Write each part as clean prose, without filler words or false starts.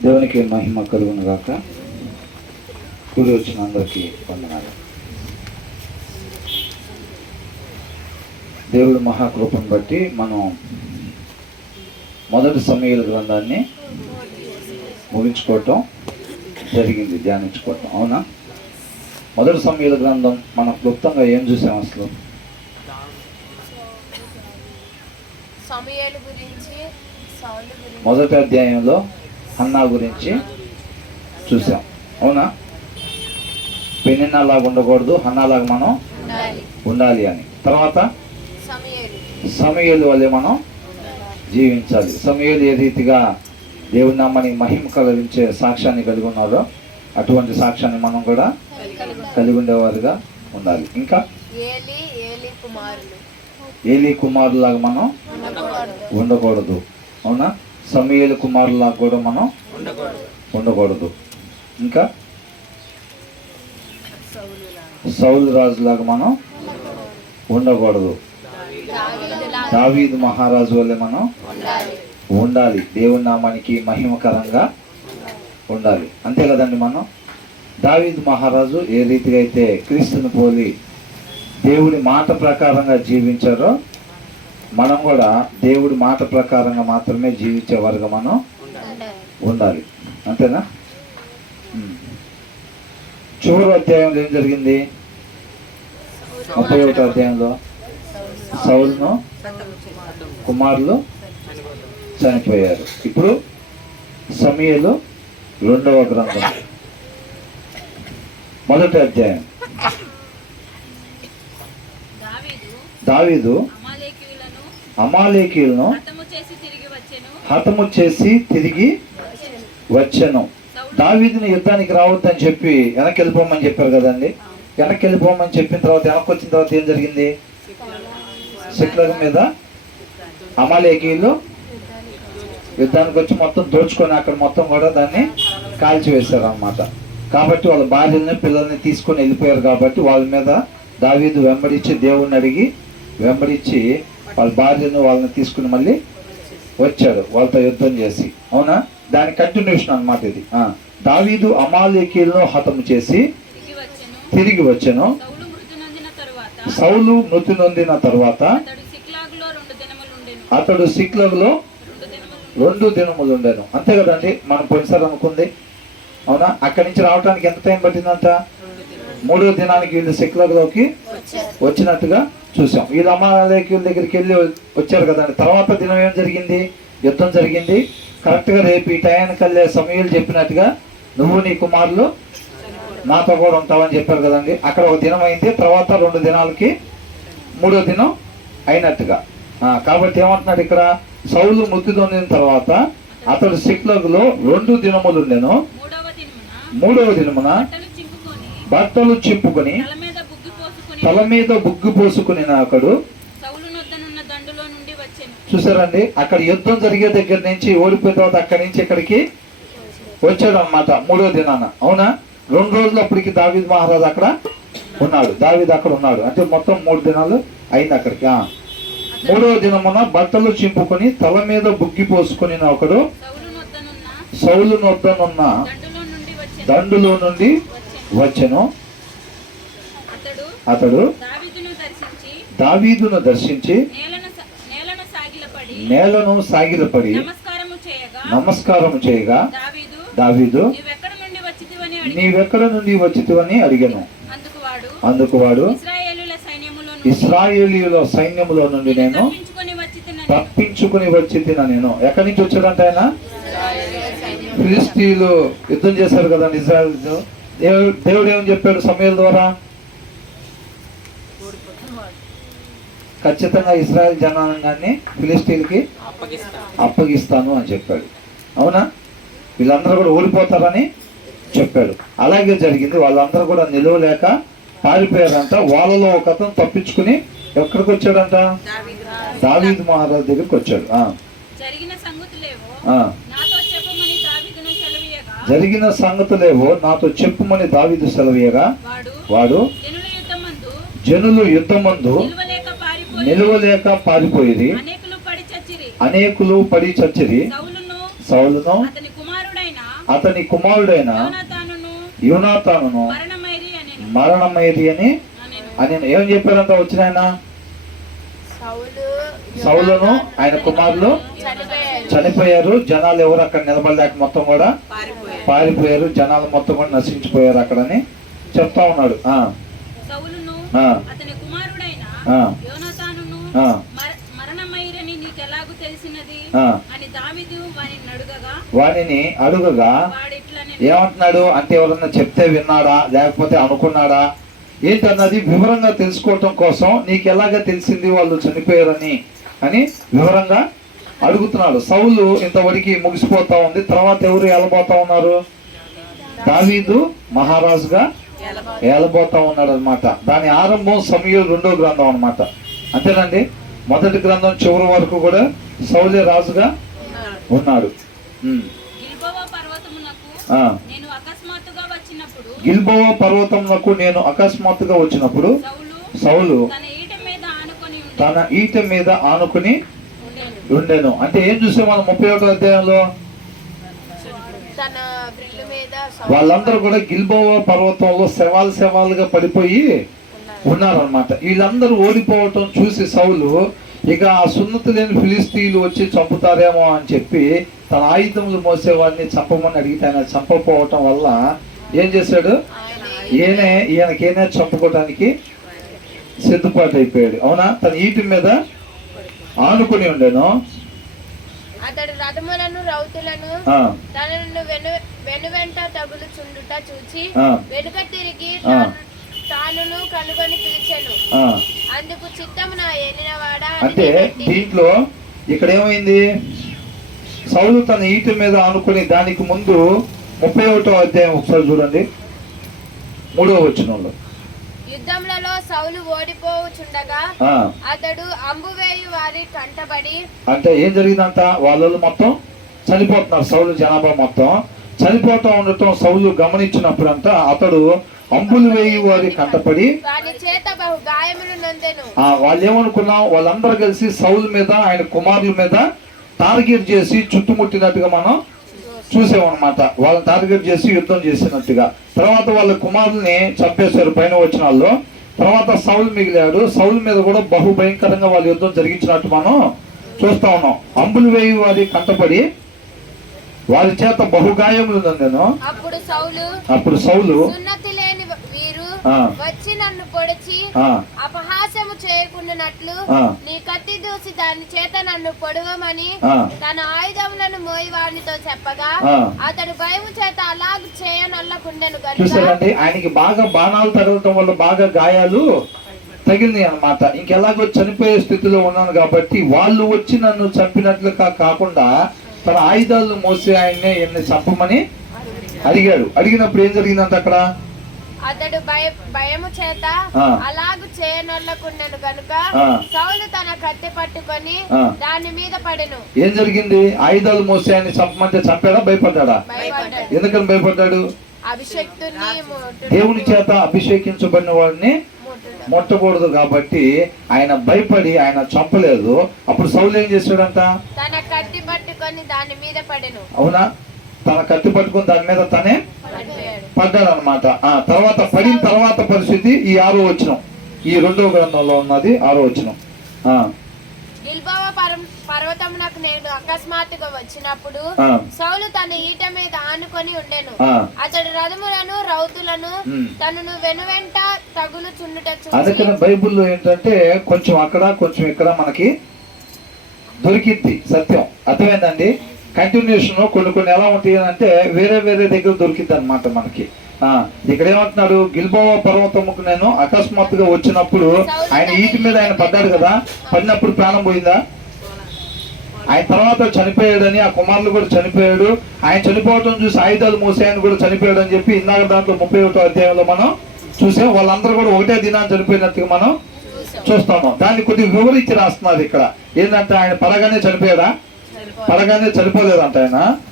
దేవునికి మహిమ కలుగును గాక. కూడి వచ్చిన అందరికీ వందనాలు. దేవుడి మహాకృపను బట్టి మనం మొదటి సమూయేలు గ్రంథాన్ని ముగించుకోవటం జరిగింది, ధ్యానించుకోవటం. అవునా? మొదటి సమూయేలు గ్రంథం మనం క్లుప్తంగా ఏం చూసాం అసలు? మొదటి అధ్యాయంలో హన్నా గురించి చూసాం. అవునా? పెనిన్నాలాగా ఉండకూడదు, హన్నాలాగా మనం ఉండాలి అని. తర్వాత సమూయేలు వల్లే మనం జీవించాలి. సమూయేలు ఏ రీతిగా దేవుని నామానికి మహిమ కలిగించే సాక్ష్యాన్ని కలిగి ఉన్నారో అటువంటి సాక్ష్యాన్ని మనం కూడా కలిగి ఉండేవారుగా ఉండాలి. ఇంకా ఏలీ కుమారులాగా మనం ఉండకూడదు. అవునా? సమూయేలు కుమారులాగా కూడా మనం ఉండకూడదు. ఇంకా సౌలు రాజులాగా మనం ఉండకూడదు. దావీదు మహారాజు వల్లే మనం ఉండాలి. దేవుని నామానికి మహిమకరంగా ఉండాలి. అంతే కదండి. మనం దావీదు మహారాజు ఏ రీతిగా అయితే క్రీస్తుని పోలి దేవుడి మాట ప్రకారంగా జీవించారో మనం కూడా దేవుడి మాట ప్రకారంగా మాత్రమే జీవించేవారుగా మనం ఉండాలి. అంతేనా? చివరి అధ్యాయంలో ఏం జరిగింది? 31వ అధ్యాయంలో సౌలును కుమారులు చనిపోయారు. ఇప్పుడు సమూయేలు 2వ గ్రంథం మొదటి అధ్యాయం. దావీదు అమాలేకీయులను హతము చేసి తిరిగి వచ్చెను. దావీదుని యుద్ధానికి రావద్దని చెప్పి వెనక్కి వెళ్ళిపోమని చెప్పారు కదండి. వెనక్కి వెళ్ళిపోమని చెప్పిన తర్వాత వెనక్కి వచ్చిన తర్వాత ఏం జరిగింది? సిక్లగ్ మీద అమాలేకీయులు యుద్ధానికి వచ్చి మొత్తం దోచుకొని అక్కడ మొత్తం కూడా దాన్ని కాల్చివేశారు అన్నమాట. కాబట్టి వాళ్ళ భార్యల్ని పిల్లల్ని తీసుకొని వెళ్ళిపోయారు. కాబట్టి వాళ్ళ మీద దావీదు వెంబడించి దేవుణ్ణి అడిగి వెంబడించి వాళ్ళ భార్యను వాళ్ళని తీసుకుని మళ్ళీ వచ్చాడు వాళ్ళతో యుద్ధం చేసి. అవునా? దాని కంటిన్యూషన్ అన్నమాట ఇది. దావీదు అమాలేకీయులను హతము చేసి తిరిగి వచ్చెను. సౌలు మృతి నొందిన తర్వాత అతడు సిక్లగులో 2 దినములు ఉండెను. అంతే కదండి. మనం పోయినసారి అనుకుంది. అవునా? అక్కడి నుంచి రావడానికి ఎంత టైం పట్టిందంట? 3వ దినానికి వీళ్ళు సిక్లగులోకి వచ్చినట్టుగా చూసాం. వీళ్ళు అమాలేకీయుల దగ్గరికి వెళ్ళి వచ్చారు కదండి. తర్వాత దినం ఏం జరిగింది? యుద్ధం జరిగింది. కరెక్ట్గా రేపు ఈ టయానికి వెళ్ళే సమూయేలు చెప్పినట్టుగా నువ్వు నీ కుమారులు నాతో కూడా ఉంటావని చెప్పారు కదండి. అక్కడ ఒక దినం అయింది. తర్వాత 2 దినాలకి 3వ దినం అయినట్టుగా. కాబట్టి ఏమంటున్నాడు ఇక్కడ? సౌలు మృతి నొందిన తర్వాత అతడు సిక్లగులో 2 దినములు ఉండెను. 3వ దినమున బట్టలు చింపుకొని తల మీద బుగ్గి పోసుకుని అక్కడు. చూసారండి, అక్కడ యుద్ధం జరిగే దగ్గర నుంచి ఓడిపోయిన తర్వాత అక్కడి నుంచి ఇక్కడికి వచ్చాడు అన్నమాట 3వ దినాన. అవునా? 2 రోజులు అప్పటికి దావీదు మహారాజు అక్కడ ఉన్నాడు. దావీదు అక్కడ ఉన్నాడు. అంటే మొత్తం 3 దినాలు అయింది అక్కడికి. 3వ దినమున బట్టలు చింపుకొని తల మీద బుగ్గి పోసుకుని ఒకడు సౌలు నొద్దనున్న దండులో నుండి వచ్చెను. అతడు దావీదును దర్శించి నేలను సాగిలపడి నమస్కారము చేయగా దావీదు నీవెక్కడ నుండి వచ్చితివని అడిగాను. అందుకు వాడు ఇశ్రాయేలీయుల సైన్యములో నుండి నేను తప్పించుకుని వచ్చి తిన. నేను ఎక్కడి నుంచి వచ్చాడంటే ఆయన ఫిలిష్తీయులు యుద్ధం చేశారు కదండి ఇశ్రాయేల్. దేవుడు ఏమని చెప్పాడు సమూయేలు ద్వారా? ఖచ్చితంగా ఇశ్రాయేల్ జనాంగాన్ని ఫిలిష్తీయులకి అప్పగిస్తాను అని చెప్పాడు. అవునా? వీళ్ళందరూ కూడా ఓడిపోతారని చెప్పాడు. అలాగే జరిగింది. వాళ్ళందరూ కూడా నిలవలేక పారిపోయారంట. వాళ్ళలో ఒక అతను తప్పించుకుని ఎక్కడికి వచ్చాడంట? దావీదు మహారాజు దగ్గరికి వచ్చాడు. జరిగిన సంగతులేవో నాతో చెప్పుమని దావీదు సెలవీయగా వాడు జనులు యుద్ధమందు నిలవలేక పారిపోయేది. అనేకులు పడి చచ్చిరి. సౌలును అతని కుమారుడైన యోనాతానును యోనాతానును మరణమైరి అనెను. మరణమైరి అని ఏం చెప్పారంట వచ్చిన ఆయన సౌలును ఆయన కుమారులు చనిపోయారు. జనాలు ఎవరు అక్కడ నిలబడలేక మొత్తం కూడా పారిపోయారు. జనాలు మొత్తం కూడా నశించిపోయారు అక్కడని చెప్తా ఉన్నాడు. సౌలును అతని కుమారుడైన యోనాతానును మరణమైరని నీకెలాగు తెలిసినది అని దావీదు వానిని అడుగగా ఏమంటున్నాడు అంటే ఎవరన్నా చెప్తే విన్నాడా లేకపోతే అనుకున్నాడా ఏంటన్నది వివరంగా తెలుసుకోవటం కోసం నీకు ఎలాగ తెలిసింది వాళ్ళు చనిపోయారని అని వివరంగా అడుగుతున్నాడు. సౌలు ఇంతవరకు ముగిసిపోతా ఉంది. తర్వాత ఎవరు ఏలబోతా ఉన్నారు? దావీదు మహారాజుగా ఏలబోతా ఉన్నాడు అనమాట. దాని ఆరంభం సమూయేలు 2వ గ్రంథం అనమాట. అంతేనండి. మొదటి గ్రంథం చివరి వరకు కూడా సౌలే రాజుగా ఉన్నాడు. గిల్బోవ పర్వతమునకు నేను అకస్మాత్తుగా వచ్చినప్పుడు సౌలు తన ఈట మీద ఆనుకుని ఉండెను. అంటే ఏం చూస్తే మనం 31వ అధ్యాయంలో వాళ్ళందరూ కూడా గిల్బోవ పర్వతంలో శవాలుగా పడిపోయి ఉన్నారనమాట. వీళ్ళందరూ ఓడిపోవటం చూసి సౌలు ఇక ఆ సున్నతి లేని ఫిలిస్తీన్లు వచ్చి చంపుతారేమో అని చెప్పి తన ఆయుధములు మోసేవాడిని చంపమని అడిగితే ఆయన చంపకపోవటం వల్ల ఏం చేశాడు? ఈయనకేనే చంపుకోవడానికి సిద్ధపాటు అయిపోయాడు. అవునా? తన ఈటి మీద ఆనుకుని ఉండేను. అతడు రథములను రౌతులను తనను వెనువెంట తగులుచుండుట చూచి వెనుక తిరిగి తానును కనుగొని పిలిచెను. అందుకు చిత్తమున ఏలినవాడా. అంటే దీంట్లో ఇక్కడ ఏమైంది? సౌలు తన ఈటి మీద ఆనుకుని దానికి ముందు 31వ అధ్యాయం ఒకసారి చూడండి 3వ వచనంలో యుద్ధములలో సౌలు ఓడిపోవుచుండగా అతడు అంబువేయు వారి కంటబడి. అంటే ఏం జరిగిందంట? వాళ్ళు మొత్తం చనిపోతున్నారు. సౌలు జనాభా మొత్తం చనిపోతూ ఉండటం సౌలు గమనించినప్పుడంట అతడు అంబులు వేయి వారి కంటపడి వాని చేత బహు గాయములు నొందెను. వాళ్ళు ఏమనుకున్నాం? వాళ్ళందరూ కలిసి సౌలు మీద ఆయన కుమారుల మీద టార్గెట్ చేసి చుట్టుముట్టినట్టుగా మనం చూసామన్నమాట. వాళ్ళని టార్గెట్ చేసి యుద్ధం చేసినట్టుగా. తర్వాత వాళ్ళ కుమారుల్ని చంపేశారు పైన వచ్చిన వాళ్ళు. తర్వాత సౌలు మిగిలాడు. సౌలు మీద కూడా బహు భయంకరంగా వాళ్ళ యుద్ధం జరిగించినట్టు మనం చూస్తా ఉన్నాం. అంబులు వేయి వారి కంటపడి వారి చేత బహుగాయములు నొందెను. అప్పుడు సౌలు సున్నతి లేని వీరు వచ్చి నన్ను పొడిచి అపహాస్యము చేయకుండానట్లు నీ కత్తి దూసి దాని చేత నన్ను పొడవమని తన ఆయుధములను మోయి వారితో చెప్పగా అతడు భయము చేత అలాగ చేయనల్లకుండెను. చూసారండి, ఆయనకి బాగా బాణాలు తగలటం వల్ల బాగా గాయాలు తగిలినాయి అన్నమాట. ఇంకెలాగో చనిపోయే స్థితిలో ఉన్నాను కాబట్టి వాళ్ళు వచ్చి నన్ను చంపినట్లుగా కాకుండా తన ఆయుధాలను మోసి ఆయన్ని చంపమని అడిగాడు. అడిగినప్పుడు ఏం జరిగిందంట? అక్కడ అతడు భయము చేత అలాగు చేయనల్లకుండెను గనుక సౌలు తన కత్తి పట్టుకొని దాని మీద పడెను. ఏం జరిగింది? ఆయుధాలు మోసి ఆయన్ని చంపమంటే చంపాడా? భయపడ్డా? ఎందుకని భయపడ్డాడు? దేవుని చేత అభిషేకించబడిన వాడిని ముట్టకూడదు కాబట్టి ఆయన భయపడి ఆయన చంపలేదు. అప్పుడు సౌలు ఏం చేశాడంట? తన కత్తి పట్టుకొని దాని మీద పడెను. అవునా? తన కత్తి పట్టుకొని దాని మీద తనే పడ్డాడు అనమాట. తర్వాత పడిన తర్వాత పరిస్థితి ఈ 6వ వచనం, ఈ 2వ గ్రంథంలో ఉన్నది 6వ వచనం. గిల్బోవ పర్వతమునకు నేను అకస్మాత్తుగా వచ్చినప్పుడు సౌలు తన ఈట మీద ఆనుకొని ఉండెను. అతడు రథములను రౌతులను తనను వెనువెంట తగులుచుండుట చూసి. అందుకని బైబిల్లో ఏంటంటే కొంచెం అక్కడ కొంచెం ఇక్కడ మనకి దొరికింది సత్యం. అర్థమైందండి? కంటిన్యూషన్ కొన్ని ఎలా ఉంటాయి అంటే వేరే దగ్గర దొరికింది అనమాట మనకి. ఇక్కడ ఏమంటున్నాడు? గిల్బోవ పర్వతముకు నేను అకస్మాత్తుగా వచ్చినప్పుడు ఆయన ఈటి మీద ఆయన పడ్డాడు కదా. పడినప్పుడు ప్రాణం పోయిందా? ఆయన తర్వాత చనిపోయాడని ఆ కుమారులు కూడా చనిపోయాడు. ఆయన చనిపోవటం చూసి ఆయుధాలు మోసే ఆయన కూడా చనిపోయాడు అని చెప్పి ఇందాక దాంట్లో 31వ అధ్యాయంలో మనం చూసాం. వాళ్ళందరూ కూడా ఒకటే దినాన్ని చనిపోయినట్టుగా మనం చూస్తాము. దాన్ని కొద్దిగా వివరించి రాస్తున్నారు ఇక్కడ. ఏంటంటే ఆయన పడగానే చనిపోయాడా? పడగానే చనిపోలేదంట ఆయన.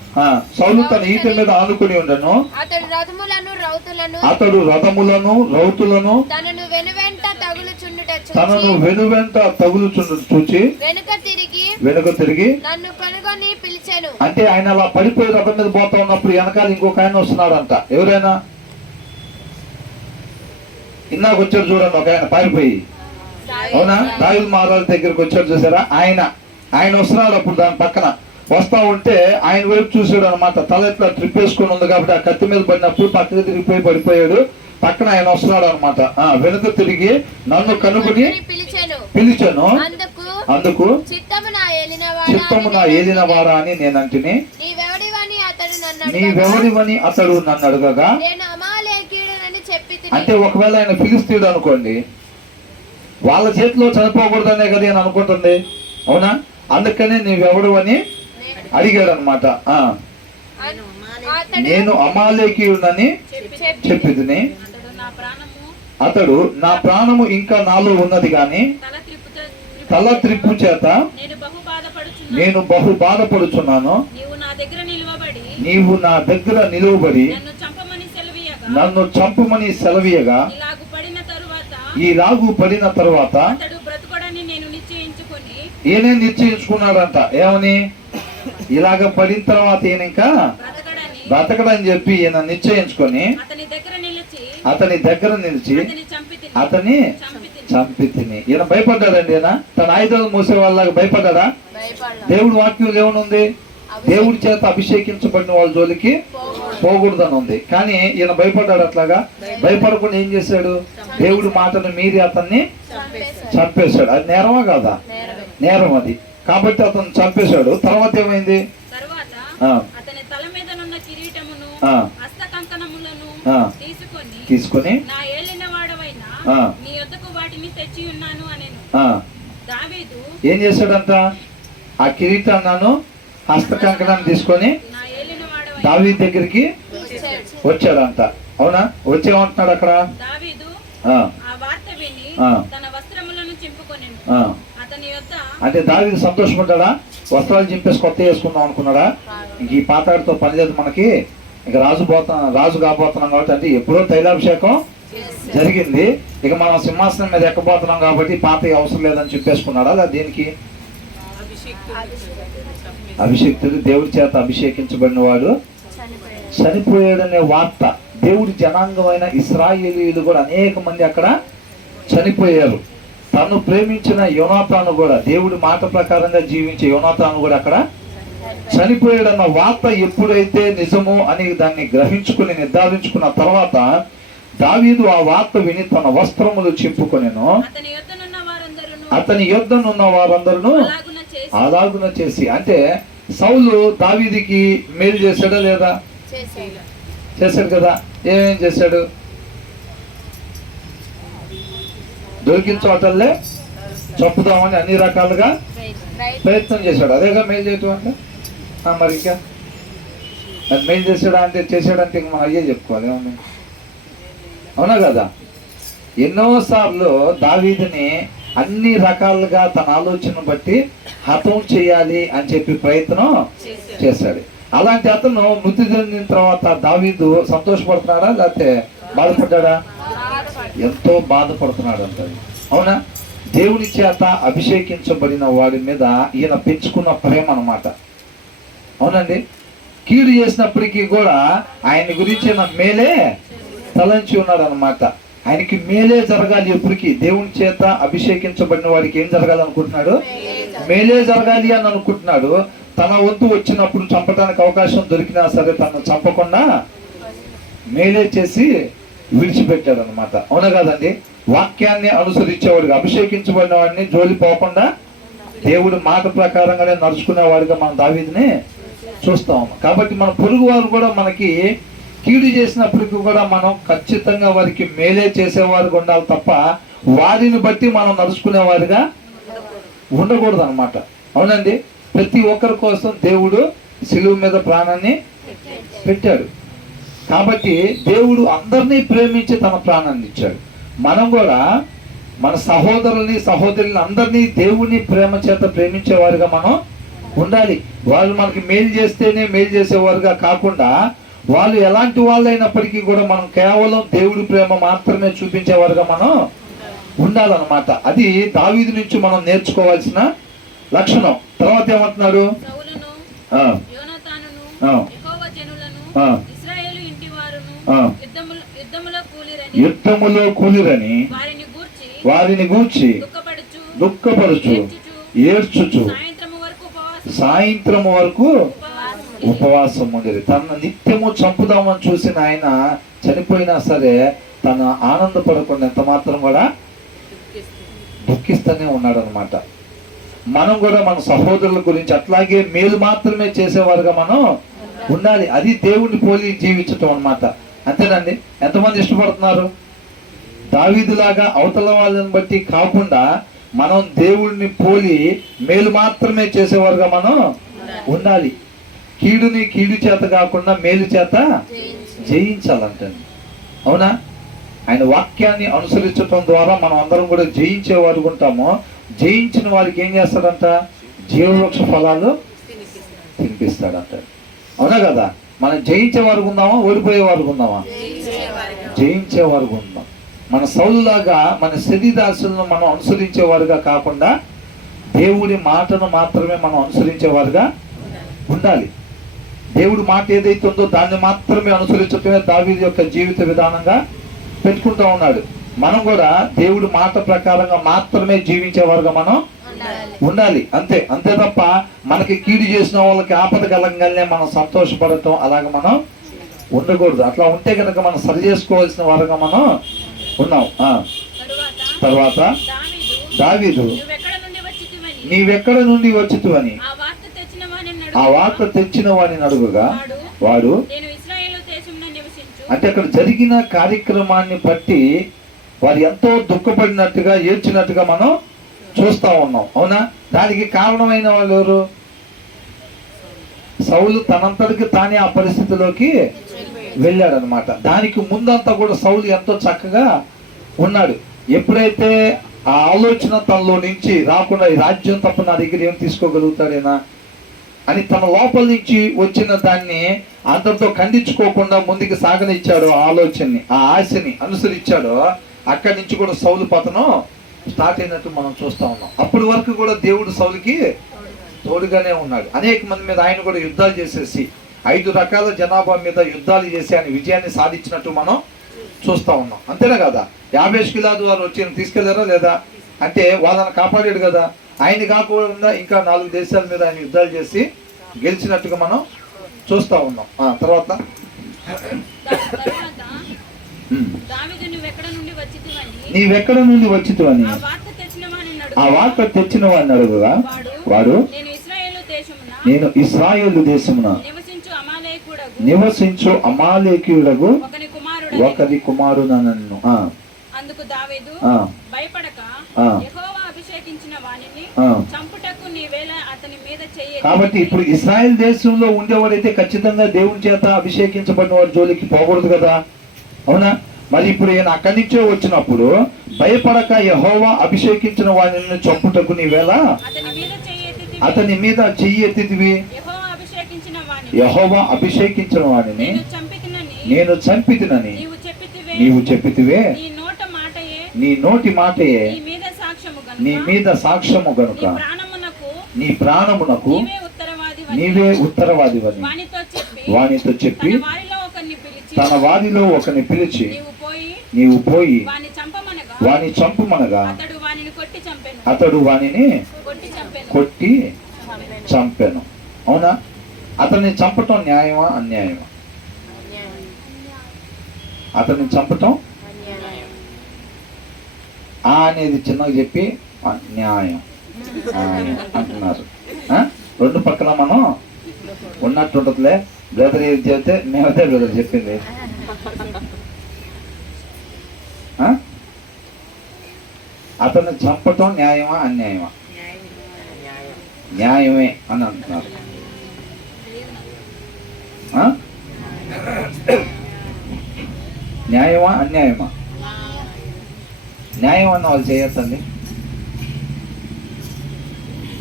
సౌలు తన ఈటె మీద ఆనుకుని ఉండను. అతడు రథములను రౌతులను తనను వెనువెంట తగులుచుండు చూచి వెనుక తిరిగి నన్ను కనుగొని పిలిచెను. అంటే ఆయన అలా పడిపోయి రథం మీద పోతా ఉన్నప్పుడు వెనకాల ఇంకొక ఆయన వస్తున్నాడంట. ఎవరైనా ఇందాక వచ్చారు చూడండి, ఒక ఆయన పారిపోయి, అవునా, దావీదు మహారాజు దగ్గరికి వచ్చారు చూసారా, ఆయన వస్తున్నాడు. అప్పుడు దాని పక్కన వస్తా ఉంటే ఆయన వైపు చూసాడు అనమాట. తల ఇట్లా ట్రిప్ వేసుకొని ఉంది కాబట్టి ఆ కత్తి మీద పడినప్పుడు పక్కకి తిరిగిపోయి పడిపోయాడు. పక్కన ఆయన వస్తున్నాడు అనమాట. వెనుక తిరిగి నన్ను కనుగొని పిలిచాను. అందుకు చిత్తము నా ఏలిన వారా అని నేను అంటిని. నీవెవడివని అతడు నన్ను అడగగా, అంటే ఒకవేళ ఆయన ఫిలిస్తీయుడు అనుకోండి, వాళ్ళ చేతిలో చనిపోకూడదనే కదా అని అనుకుంటుంది, అవునా, అందుకని నీవెవడు అని అడిగాడు అనమాట. నేను అమాలేకీయుడని చెప్పితిని. అతడు నా ప్రాణము ఇంకా నాలో ఉన్నది గాని తల త్రిప్పు చేత నేను బహు బాధపడుచున్నాను. నీవు నా దగ్గర నిలువబడి నన్ను చంపమని సెలవీయగా ఈలాగు పడిన తరువాత ఈయనే నిశ్చయించుకున్నాడంట. ఏమని? ఇలాగ పడిన తర్వాత ఈయన ఇంకా బ్రతకడని చెప్పి ఈయన నిశ్చయించుకొని అతని దగ్గర నిలిచి అతని చంపితిని. ఈయన భయపడ్డాడండి. ఈయన తన ఆయుధాలు మూసే వాళ్ళగా భయపడ్డా? దేవుడి వాక్యం ఏమనుంది? దేవుడి చేత అభిషేకించబడిన వాళ్ళ జోలికి పోకూడదని ఉంది. కానీ ఈయన భయపడ్డాడు. అట్లాగా భయపడకుండా ఏం చేశాడు? దేవుడి మాటను మీరి అతన్ని చంపేశాడు. అది నేరమా కాదా? నేరం అది. కాబట్టి అతను చంపేశాడు. తర్వాత ఏమైంది? తీసుకొని ఏం చేశాడంట? ఆ కిరీటాన్ని హస్త కంకణాన్ని తీసుకొని దావీదు దగ్గరికి వచ్చాడంట. అవునా? వచ్చేమంటున్నాడు అక్కడ? అంటే దావీదు సంతోషపడ్డా? వస్త్రాలు చింపేసి కొత్త వేసుకుందాం అనుకున్నాడా? ఇంక ఈ పాతాడితో పని లేదు మనకి, ఇక రాజు కాబోతున్నాం కాబట్టి, అంటే ఎప్పుడో తైలాభిషేకం జరిగింది, ఇక మనం సింహాసనం మీద ఎక్కబోతున్నాం కాబట్టి పాత అవసరం లేదని చెప్పేసుకున్నాడా? లేదా దీనికి అభిషేక్తుడు, దేవుడి చేత అభిషేకించబడిన వాడు చనిపోయాడనే వార్త దేవుడి జనాంగమైన ఇశ్రాయేలీయులు కూడా అనేక మంది అక్కడ చనిపోయారు. తను ప్రేమించిన యోనాతాను కూడా, దేవుడి మాట ప్రకారంగా జీవించే యోనాతాను కూడా అక్కడ చనిపోయాడన్న వార్త ఎప్పుడైతే నిజమో అని దాన్ని గ్రహించుకుని నిర్ధారించుకున్న తర్వాత దావీదు ఆ వార్త విని తన వస్త్రములు చింపుకొనెను. అతని యొద్దనున్న వారందరూ అలాగున చేసి, అంటే సౌలు దావీదుకి మేలు చేశాడా లేదా? చేశాడు కదా. ఏమేం చేశాడు? దొరికిన చోటల్లే చంపుదామని అన్ని రకాలుగా ప్రయత్నం చేశాడు. అదేగా మేలు చేయటం అంటే. మరి ఇంకా అది మేలు చేశాడంటే ఇంక మనం అయ్యే చెప్పుకోవాలి. అవునా కదా? ఎన్నోసార్లు దావీదుని అన్ని రకాలుగా తన ఆలోచన బట్టి హతం చేయాలి అని చెప్పి ప్రయత్నం చేశాడు. అలాంటి అతను మృతి చెందిన తర్వాత దావీదు సంతోషపడుతున్నాడా లేకపోతే బాధపడ్డా? ఎంతో బాధపడుతున్నాడు అంట. అవునా? దేవుని చేత అభిషేకించబడిన వాడి మీద ఈయన పెంచుకున్న ప్రేమ అన్నమాట. అవునండి. కీడు చేసినప్పటికీ కూడా ఆయన గురించి మేలే తలంచి ఉన్నాడు అనమాట. ఆయనకి మేలే జరగాలి. ఎప్పటికీ దేవుని చేత అభిషేకించబడిన వాడికి ఏం జరగాలనుకుంటున్నాడు? మేలే జరగాలి అని అనుకుంటున్నాడు. తన వంతు వచ్చినప్పుడు చంపడానికి అవకాశం దొరికినా సరే తను చంపకుండా మేలే చేసి విడిచిపెట్టాడు అనమాట. అవునా కాదండి? వాక్యాన్ని అనుసరించేవాడిగా, అభిషేకించబడిన వాడిని జోలి పోకుండా దేవుడి మాట ప్రకారంగానే నడుచుకునేవాడిగా మనం దావీదుని చూస్తాం. కాబట్టి మన పొరుగు వారు కూడా మనకి కీడు చేసినప్పటికీ కూడా మనం ఖచ్చితంగా వారికి మేలే చేసేవారుగా ఉండాలి తప్ప వారిని బట్టి మనం నడుచుకునేవారిగా ఉండకూడదు అనమాట. అవునండి. ప్రతి ఒక్కరి కోసం దేవుడు సిలువ మీద ప్రాణాన్ని పెట్టాడు. కాబట్టి దేవుడు అందరినీ ప్రేమించి తన ప్రాణాన్ని ఇచ్చాడు. మనం కూడా మన సహోదరుల్ని అందరినీ దేవుని ప్రేమ చేత ప్రేమించేవారుగా మనం ఉండాలి. వాళ్ళు మనకి మేలు చేస్తేనే మేలు చేసేవారుగా కాకుండా వాళ్ళు ఎలాంటి వాళ్ళు అయినప్పటికీ కూడా మనం కేవలం దేవుడి ప్రేమ మాత్రమే చూపించేవారుగా మనం ఉండాలన్నమాట. అది దావీదు నుంచి మనం నేర్చుకోవాల్సిన లక్షణం. తర్వాత ఏమంటున్నాడు? సౌలును, ఆ, యోనాతానును, ఆ, యెహోవా జనులను, ఆ, ఇశ్రాయేలు ఇంటివారును ఆ, యుద్ధములో కూలిరని వారిని గూర్చి దుఃఖపరచు ఏడ్చుచు సాయంత్రము వరకు ఉపవాసం ఉండేది. తన నిత్యము చంపుదామని చూసిన ఆయన చనిపోయినా సరే తన ఆనందపడకుండా ఎంత మాత్రం కూడా దుఃఖిస్తూనే ఉన్నాడు అనమాట. మనం కూడా మన సహోదరుల గురించి అట్లాగే మేలు మాత్రమే చేసేవారుగా మనం ఉండాలి. అది దేవుడిని పోలి జీవించటం అన్నమాట. అంతేనండి. ఎంతమంది ఇష్టపడుతున్నారు? దావీదులాగా అవతల వాళ్ళని బట్టి కాకుండా మనం దేవుడిని పోలి మేలు మాత్రమే చేసేవారుగా మనం ఉండాలి. కీడుని కీడు చేత కాకుండా మేలు చేత జయించాలంటండి. అవునా? ఆయన వాక్యాన్ని అనుసరించడం ద్వారా మనం అందరం కూడా జయించేవారు ఉంటాము. జయించిన వారికి ఏం చేస్తాడంట? జీవవృక్ష ఫలాలు తినిపిస్తాడంట. అవునా కదా? మనం జయించేవారు ఉందామా, ఓడిపోయేవారు ఉందామా? జయించేవారు ఉందాం. మన సౌలులాగా మన శరీరాశలను మనం అనుసరించేవారుగా కాకుండా దేవుడి మాటను మాత్రమే మనం అనుసరించేవారుగా ఉండాలి. దేవుడి మాట ఏదైతే ఉందో దాన్ని మాత్రమే అనుసరించటమే దావీదు యొక్క జీవిత విధానంగా పెట్టుకుంటూ ఉన్నాడు. మనం కూడా దేవుడి మాట ప్రకారంగా మాత్రమే జీవించేవారుగా మనం ఉండాలి. అంతే తప్ప మనకి కీడు చేసిన వాళ్ళకి ఆపద కలగంగానే మనం సంతోషపడటం అలాగ మనం ఉండకూడదు. అట్లా ఉంటే కనుక మనం సరి చేసుకోవాల్సిన వారుగా మనం ఉన్నాం. తర్వాత దావీదు నీవెక్కడ నుండి వచ్చితివని ఆ వార్త తెచ్చిన వాడిని అడుగుగా వాడు అంటే అక్కడ జరిగిన కార్యక్రమాన్ని బట్టి వారు ఎంతో దుఃఖపడినట్టుగా ఏడ్చినట్టుగా మనం చూస్తా ఉన్నాం. అవునా? దానికి కారణమైన వాళ్ళు ఎవరు? సౌలు తనంతటికి తానే ఆ పరిస్థితిలోకి వెళ్ళాడనమాట. దానికి ముందంతా కూడా సౌలు ఎంతో చక్కగా ఉన్నాడు. ఎప్పుడైతే ఆ ఆలోచన తనలో నుంచి రాకుండా ఈ రాజ్యం తప్ప నా దగ్గర ఏం తీసుకోగలుగుతాడేనా అని తన లోపల నుంచి వచ్చిన దాన్ని అంతటితో ఖండించుకోకుండా ముందుకు సాగనిచ్చాడు. ఆ ఆలోచనని, ఆ ఆశని అనుసరించాడు. అక్కడి నుంచి కూడా సౌలు పతనం స్టార్ట్ అయినట్టు మనం చూస్తా ఉన్నాం. అప్పటి వరకు కూడా దేవుడు సౌలుకి తోడుగానే ఉన్నాడు. అనేక మంది మీద ఆయన కూడా యుద్ధాలు చేసేసి 5 రకాల జనాభా మీద యుద్ధాలు చేసి ఆయన విజయాన్ని సాధించినట్టు మనం చూస్తా ఉన్నాం. అంతేనా కదా? 50 కిలాదు వారు వచ్చి తీసుకెళ్లారా లేదా అంటే వాళ్ళని కాపాడాడు కదా. ఆయన కాకుండా ఇంకా 4 దేశాల మీద ఆయన యుద్ధాలు చేసి గెలిచినట్టుగా మనం చూస్తా ఉన్నాం. తర్వాత నీవెక్కడ నుండి వచ్చితివని ఆ వార్త తెచ్చిన వాడిని అడుగుగా వాడు నేను ఇశ్రాయేలు దేశమున నివసించు అమాలేకీయుడగు ఒకరి కుమారునను. అందుకు దావీదు భయపడక యెహోవా అభిషేకించిన వానిని చంపుటకు నీవేళ అతని మీద చెయ్యి. కాబట్టి ఇప్పుడు ఇశ్రాయేల్ దేశంలో ఉండేవాడైతే ఖచ్చితంగా దేవుని చేత అభిషేకించబడిన వాడి జోలికి పోకూడదు కదా. అవునా? మరి ఇప్పుడు ఈయన అక్కడి నుంచే వచ్చినప్పుడు భయపడక యెహోవా అభిషేకించిన వాడిని చంపుటకు నీవేళ అతని మీద చెయ్యి ఎత్తితివి. యెహోవా అభిషేకించిన వాడిని నేను చంపితినని నీవు చెప్పితివే. నీ నోటి మాటయే నీ మీద సాక్ష్యము గనుక నీ ప్రాణమునకు నీవే ఉత్తరవాదివని వానితో చెప్పి తన వారిలో ఒకరిని పిలిచి నీవు పోయి వాని చంపుమనగా అతడు వానిని కొట్టి చంపెను. అవునా? అతన్ని చంపటం న్యాయమా అన్యాయమా? అతన్ని చంపటం అనేది చిన్నగా చెప్పి న్యాయం అంటున్నారు. 2 పక్కన మనం ఉన్నట్టు ఉంటుందిలే. బ్రదర్ ఏది చెబితే మేమైతే బ్రదర్ చెప్పింది. అతన్ని చంపటం న్యాయమా అన్యాయమా? న్యాయమే అని అంటున్నారు. న్యాయమా అన్యాయమా? న్యాయం అన్న వాళ్ళు చేయొద్దండి.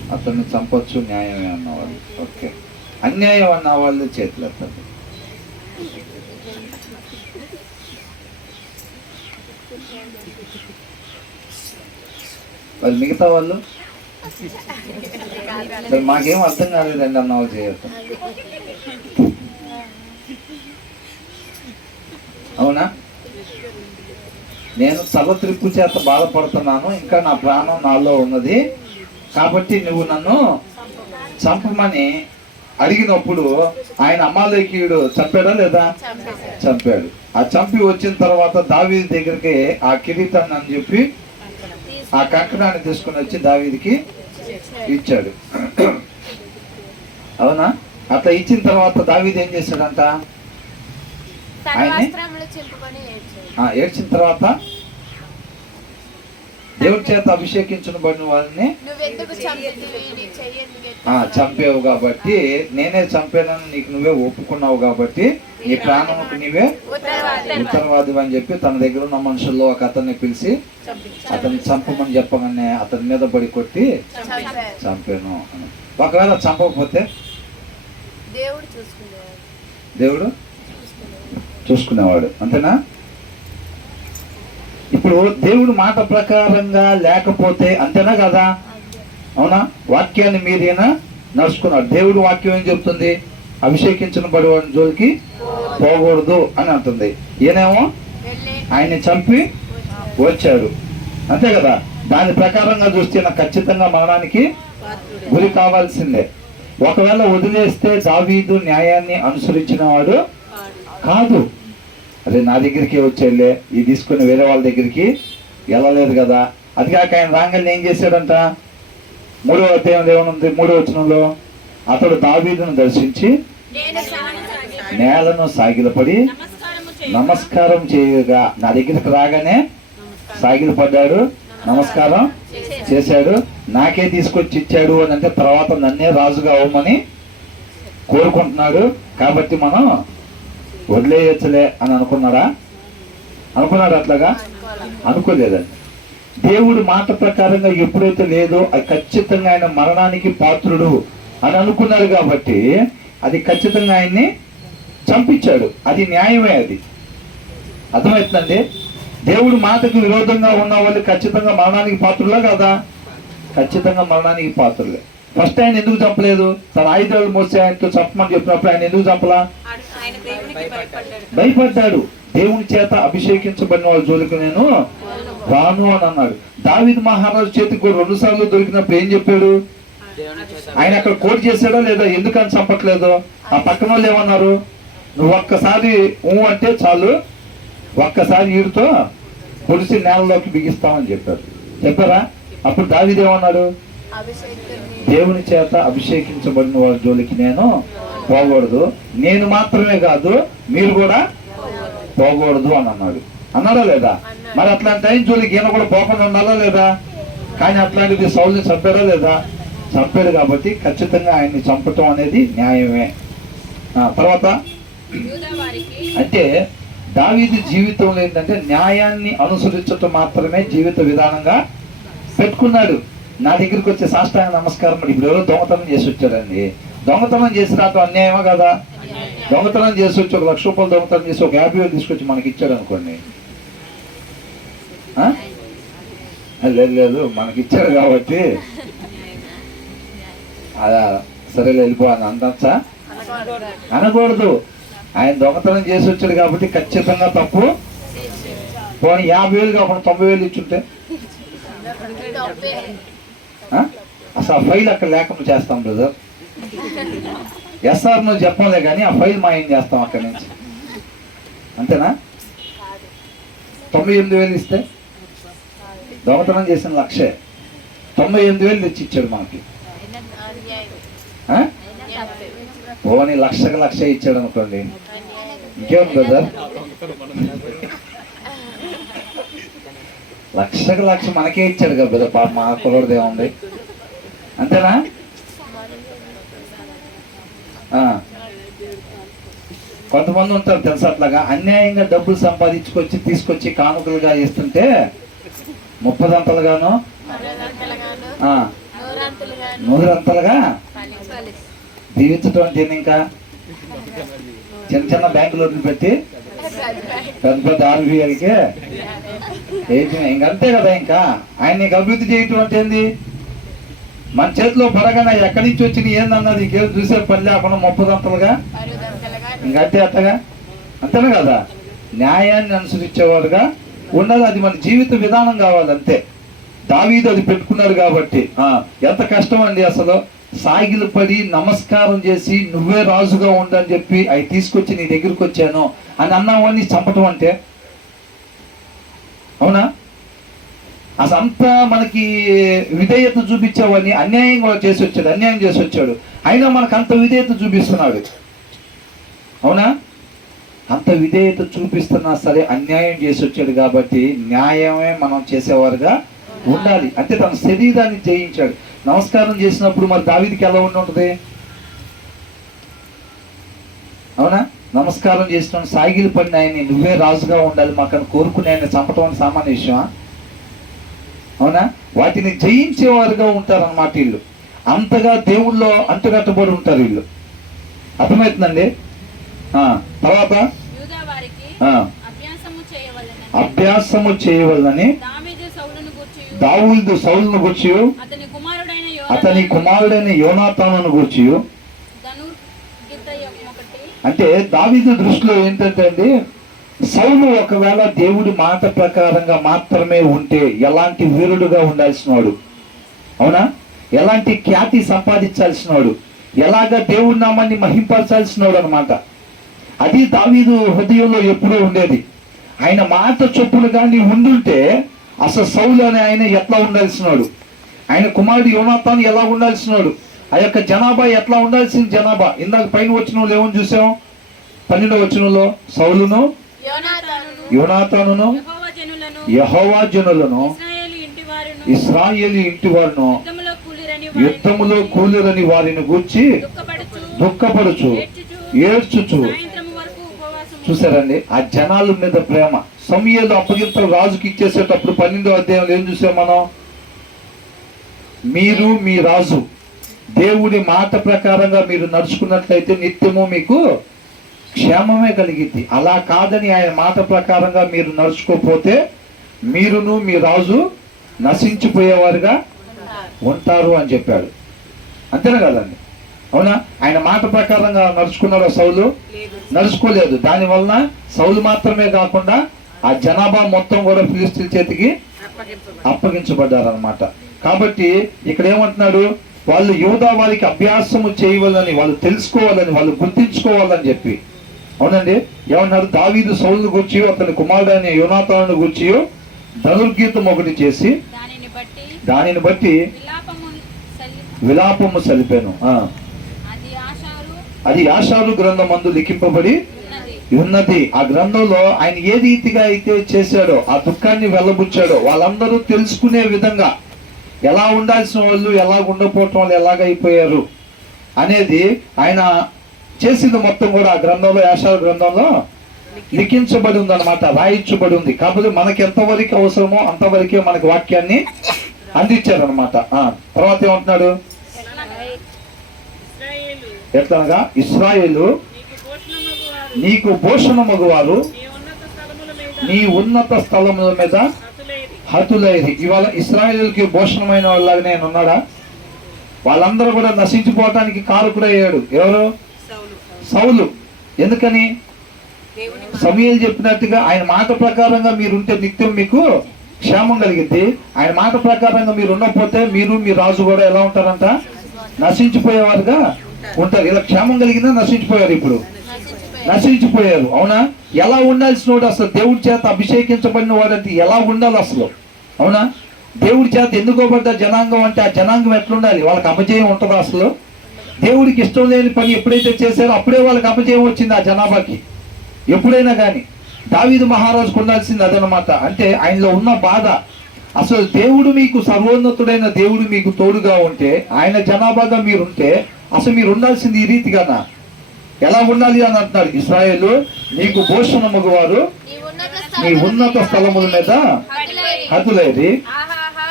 అతన్ని చంపొచ్చు న్యాయమే అన్నవాళ్ళు. ఓకే, అన్యాయం అన్న వాళ్ళు చేతులు ఎత్తండి. వాళ్ళు మిగతా వాళ్ళు మరి మాకేం అర్థం కాలేదండి అన్న వాళ్ళు చేయొద్దు. అవునా? నేను తలత్రిప్పు చేత బాధపడుతున్నాను, ఇంకా నా ప్రాణం నాలో ఉన్నది, కాబట్టి నువ్వు నన్ను చంపమని అడిగినప్పుడు ఆయన అమాలేకీయుడు చంపాడా లేదా? చంపాడు. ఆ చంపి వచ్చిన తర్వాత దావీదు దగ్గరికి ఆ కిరీటాన్ని అని చెప్పి ఆ కంకణాన్ని తీసుకుని వచ్చి దావీదికి ఇచ్చాడు. అవునా? అట్లా ఇచ్చిన తర్వాత దావీదు ఏం చేశాడంట? ఆయన్ని ఏడ్చిన తర్వాత దేవుడి చేత అభిషేకించబడిన వాళ్ళని చంపేవు కాబట్టి, నేనే చంపానని నీకు నువ్వే ఒప్పుకున్నావు కాబట్టి నీ ప్రాణముకు నీవే ఉత్తరవాది అని చెప్పి తన దగ్గర ఉన్న మనుషుల్లో ఒక అతన్ని పిలిచి అతన్ని చంపమని చెప్పగానే అతని మీద పడి కొట్టి చంపాను. ఒకవేళ చంపకపోతే దేవుడు చూసుకునేవాడు. అంతేనా? ఇప్పుడు దేవుడు మాట ప్రకారంగా లేకపోతే అంతేనా కదా? అవునా? వాక్యాన్ని మీరైనా నడుచుకున్నాడు. దేవుడు వాక్యం ఏం చెప్తుంది? అభిషేకించిన బడివాడిని జోలికి పోకూడదు అని అంటుంది. ఈయనేమో ఆయన్ని చంపి వచ్చాడు, అంతే కదా? దాని ప్రకారంగా చూస్తే నాకు ఖచ్చితంగా మరణానికి గురి కావాల్సిందే. ఒకవేళ వదిలేస్తే దావీదు న్యాయాన్ని అనుసరించిన వాడు కాదు. అదే నా దగ్గరికి వచ్చేళ్ళే ఇది తీసుకుని వేరే వాళ్ళ దగ్గరికి వెళ్ళలేదు కదా. అది కాక ఆయన రాగానే ఏం చేశాడంట? 3వ అధ్యాయంలో ఏమనుంది? 3వ వచనంలో అతడు దావీదును దర్శించి నేలను సాగిలపడి నమస్కారం చేయగా, నా దగ్గరికి రాగానే సాగిలపడ్డాడు, నమస్కారం చేశాడు, నాకే తీసుకొచ్చి ఇచ్చాడు అని అంటే తర్వాత నన్నే రాజుగా అవ్వమని కోరుకుంటున్నాడు, కాబట్టి మనం వదిలేయచ్చలే అని అనుకున్నాడా? అట్లాగా అనుకోలేదండి. దేవుడు మాట ప్రకారంగా ఎప్పుడైతే లేదో అది ఖచ్చితంగా ఆయన మరణానికి పాత్రుడు అని అనుకున్నాడు కాబట్టి అది ఖచ్చితంగా ఆయన్ని చంపించాడు. అది న్యాయమే. అది అర్థమవుతుందండి? దేవుడు మాటకు విరోధంగా ఉన్న వాళ్ళు ఖచ్చితంగా మరణానికి పాత్రులా కదా? ఖచ్చితంగా మరణానికి పాత్రులే. ఫస్ట్ ఆయన ఎందుకు చంపలేదు? తన ఆయుధాలు మోసి ఆయనతో చంపమని చెప్పినప్పుడు ఆయన ఎందుకు చంపలా? భయపడ్డాడు. దేవుని చేత అభిషేకించబడిన వాళ్ళ జోలికి నేను రాను అని అన్నాడు. దావీదు మహారాజు చేతికి 2 సార్లు దొరికినప్పుడు ఏం చెప్పాడు? ఆయన అక్కడ కోట్ చేశాడా లేదా? ఎందుకని చంపట్లేదు? ఆ పక్కన వాళ్ళు ఏమన్నారు? నువ్వు ఒక్కసారి అంటే చాలు, ఒక్కసారి ఈడుతో పొడిసి నేలలోకి బిగిస్తామని చెప్పారా? అప్పుడు దావీదు ఏమన్నాడు? దేవుని చేత అభిషేకించబడిన వాళ్ళ జోలికి నేను పోకూడదు, నేను మాత్రమే కాదు మీరు కూడా పోకూడదు అని అన్నాడా లేదా? మరి అట్లాంటి టైం జోలికి ఈయన కూడా పోకుండా ఉండాలా లేదా? కానీ అట్లాంటిది సౌలుని చంపాడా లేదా? చంపాడు. కాబట్టి ఖచ్చితంగా ఆయన్ని చంపటం అనేది న్యాయమే. తర్వాత అంటే దావీదు జీవితంలో ఏంటంటే న్యాయాన్ని అనుసరించటం మాత్రమే జీవిత విధానంగా పెట్టుకున్నాడు. నా దగ్గరికి వచ్చే సాష్టాంగ నమస్కారం. ఇప్పుడు ఎవరో దొంగతనం చేసి వచ్చాడండి, దొంగతనం చేసి రావటం అన్యాయమా కదా? దొంగతనం చేసి వచ్చి 1 లక్ష రూపాయలు దొంగతనం చేసి 50,000 తీసుకొచ్చి మనకి ఇచ్చాడు అనుకోండి, లేదు మనకి ఇచ్చాడు కాబట్టి అలా సరేలే వెళ్ళిపోవాలి అనొచ్చా? అనకూడదు. ఆయన దొంగతనం చేసి వచ్చాడు కాబట్టి ఖచ్చితంగా తప్పు. పోనీ 50,000 కాకుండా 90,000 ఇచ్చుంటే అసలు ఆ ఫైల్ అక్కడ లేకుండా చేస్తాం బ్రదర్. ఎస్ఆర్ నువ్వు చెప్పలే కానీ ఆ ఫైల్ మాయం చేస్తాం అక్కడి నుంచి, అంతేనా? 98,000 ఇస్తే దొంగతనం చేసిన 1,00,000 98,000 తెచ్చి ఇచ్చాడు మనకి. పోనీ 1,00,000 ఇచ్చాడు అనుకోండి, ఇంకేం బ్రదర్? 1,00,000 మనకే ఇచ్చాడు కదా బ్రదర్. పాప మా కులవడిది ఏముంది, అంతేనా? కొంతమంది ఉంటారు తెలుసా, అట్లాగా అన్యాయంగా డబ్బులు సంపాదించుకొచ్చి తీసుకొచ్చి కానుకలుగా ఇస్తుంటే 30 దంతలుగాను నూరంతలుగా దీవించడం అంటే ఇంకా చిన్న చిన్న బ్యాంకులు వదిలిపెట్టి పెద్ద పెద్ద ఆర్బీఐకే ఇంకంతే కదా. ఇంకా ఆయన నీకు అభివృద్ధి చేయటం అంటే ఏంది? మన చేతిలో పరగానే ఎక్కడి నుంచి వచ్చింది ఏందన్నది ఇంకేం చూసే పని లేకుండా 30 అంతలుగా ఇంకంతే అట్టగా, అంతేనా కదా. న్యాయాన్ని అనుసరించేవాడుగా ఉండాలి. అది మన జీవిత విధానం కావాలి అంతే. దావీదు అది పెట్టుకున్నాడు కాబట్టి ఎంత కష్టం అండి అసలు. సాగిలు పడి నమస్కారం చేసి నువ్వే రాజుగా ఉండని చెప్పి అవి తీసుకొచ్చి నీ దగ్గరికి వచ్చాను అని అన్నావని చంపటం అంటే, అవునా? అసలు అంతా మనకి విధేయత చూపించావని అన్యాయం కూడా చేసి వచ్చాడు, అన్యాయం చేసి వచ్చాడు. అయినా మనకు అంత విధేయత చూపిస్తున్నాడు, అవునా? అంత విధేయత చూపిస్తున్నా సరే అన్యాయం చేసి వచ్చాడు కాబట్టి న్యాయమే మనం చేసేవారుగా ఉండాలి. అంటే తన శరీరాన్ని జయించాడు. నమస్కారం చేసినప్పుడు మరి దావీదుకి ఎలా ఉంటుంది? అవునా? నమస్కారం చేసిన సాగిలు పడిన ఆయన్ని నువ్వే రాజుగా ఉండాలి మాకని కోరుకునే ఆయన చంపటం అని సామాన్య విషయమా? అవునా? వాటిని జయించేవారుగా ఉంటారన్నమాట వీళ్ళు. అంతగా దేవుళ్ళో అంటుకట్టబడి ఉంటారు వీళ్ళు. అర్థమవుతుందండి? తర్వాత అభ్యాసము చేయవలనని దావీదు సౌలును గూర్చి అతని కుమారుడైన యోనాతానును గూర్చి. అంటే దావీదు దృష్టిలో ఏంటంటే అండి, సౌలు ఒకవేళ దేవుడి మాట ప్రకారంగా మాత్రమే ఉంటే ఎలాంటి వీరుడుగా ఉండాల్సిన వాడు, అవునా? ఎలాంటి ఖ్యాతి సంపాదించాల్సిన వాడు, ఎలాగ దేవుడి నామాన్ని మహింపరచాల్సిన వాడు అనమాట. అది దావీదు హృదయంలో ఎప్పుడూ ఉండేది. ఆయన మాట చొప్పునుగా నీ ఉండుంటే అసలు సౌలు అనే ఆయన ఎట్లా ఉండాల్సినాడు, ఆయన కుమారుడు యోనాతాను ఎలా ఉండాల్సినాడు, ఆ యొక్క జనాభా ఎట్లా ఉండాల్సిన జనాభా. ఇందాక పైన వచ్చిన వాళ్ళు ఏమని చూసాం? 12వ వచనంలో సౌలును యోనాతానును యెహోవా జనులను ఇశ్రాయేలు ఇంటి వారును యుద్ధములో కూలిరని వారిని గూర్చి దుఃఖపడుచు ఏడ్చుచు. చూసారండి ఆ జనాల మీద ప్రేమ. సమూయేలు అప్పగింతలు రాజుకి ఇచ్చేసేటప్పుడు 12వ అధ్యాయంలో ఏం చూసాం మనం? మీరు మీ రాజు దేవుడి మాట ప్రకారంగా మీరు నడుచుకున్నట్లయితే నిత్యము మీకు క్షేమమే కలిగిద్ది. అలా కాదని ఆయన మాట ప్రకారంగా మీరు నడుచుకోకపోతే మీరును మీ రాజు నశించిపోయేవారుగా ఉంటారు అని చెప్పాడు. అంతేనా కదండి? అవునా? ఆయన మాట ప్రకారంగా నడుచుకున్నాడు సౌలు? నడుచుకోలేదు. దానివలన సౌలు మాత్రమే కాకుండా ఆ జనాభా మొత్తం కూడా ఫిలిస్తీన్ల చేతికి అప్పగించబడ్డారు అనమాట. కాబట్టి ఇక్కడ ఏమంటున్నాడు? వాళ్ళు యూదా వారికి అభ్యాసము చేయవాలని, వాళ్ళు తెలుసుకోవాలని, వాళ్ళు గుర్తించుకోవాలని చెప్పి. అవునండి? ఏమన్నారు? దావీదు సౌలును గూర్చి అతని కుమారుడైన యోనాతానును గూర్చి ధనుర్గీతం ఒకటి చేసి దానిని బట్టి విలాపము సలిపాను. అది యాషారు గ్రంథం మందు లిఖింపబడి ఉన్నది. ఆ గ్రంథంలో ఆయన ఏ రీతిగా అయితే చేశాడో, ఆ దుఃఖాన్ని వెళ్ళబుచ్చాడో వాళ్ళందరూ తెలుసుకునే విధంగా ఎలా ఉండాల్సిన వాళ్ళు ఎలా ఉండకపోవటం వాళ్ళు ఎలాగైపోయారు అనేది ఆయన చేసింది మొత్తం కూడా ఆ గ్రంథంలో, యాషారు గ్రంథంలో లిఖించబడి ఉంది అనమాట, రాయించబడి ఉంది. కాబట్టి మనకి ఎంతవరకు అవసరమో అంతవరకే మనకి వాక్యాన్ని అందించారనమాట. తర్వాత ఏమంటున్నాడు? ఎట్లనగా ఇశ్రాయేలు నీకు భూషణమగువారు నీ ఉన్నత స్థలముల మీద హతులైరి. ఇవాళ ఇశ్రాయేలుకి భూషణమైన వాళ్ళగా నేను ఉన్నాడా? వాళ్ళందరూ కూడా నశించిపోవటానికి కారకుడయ్యాడు ఎవరు? సౌలు. ఎందుకని? సమూయేలు చెప్పినట్టుగా ఆయన మాట ప్రకారంగా మీరుంటే నిత్యం మీకు క్షేమం కలిగిద్ది. ఆయన మాట ప్రకారంగా మీరు ఉండకపోతే మీరు మీ రాజు కూడా ఎలా ఉంటారంట? నశించిపోయేవారుగా ఉంటారు. ఇలా క్షేమం కలిగినా నశించిపోయారు. ఇప్పుడు నశించిపోయారు. అవునా? ఎలా ఉండాల్సిన వాడు అసలు దేవుడి చేత అభిషేకించబడిన వాడంటే ఎలా ఉండాలి అసలు? అవునా? దేవుడి చేత ఎన్నుకోబడ్డ జనాంగం అంటే ఆ జనాంగం ఎట్లుండాలి? వాళ్ళకి అపజయం ఉంటుందా అసలు? దేవుడికి ఇష్టం లేని పని ఎప్పుడైతే చేశారో అప్పుడే వాళ్ళకి అపజయం వచ్చింది ఆ జనాభాకి. ఎప్పుడైనా కానీ దావీదు మహారాజుకు ఉండాల్సింది అదనమాట. అంటే ఆయనలో ఉన్న బాధ. అసలు దేవుడు మీకు సర్వోన్నతుడైన దేవుడు మీకు తోడుగా ఉంటే, ఆయన జనాభాగా మీరుంటే అసలు మీరు ఉండాల్సింది ఈ రీతిగానా? ఎలా ఉండాలి అని అంటున్నాడు. ఇశ్రాయేలు నీకు భూషణమగువారు నీ ఉన్నత స్థలముల మీద హతులైరి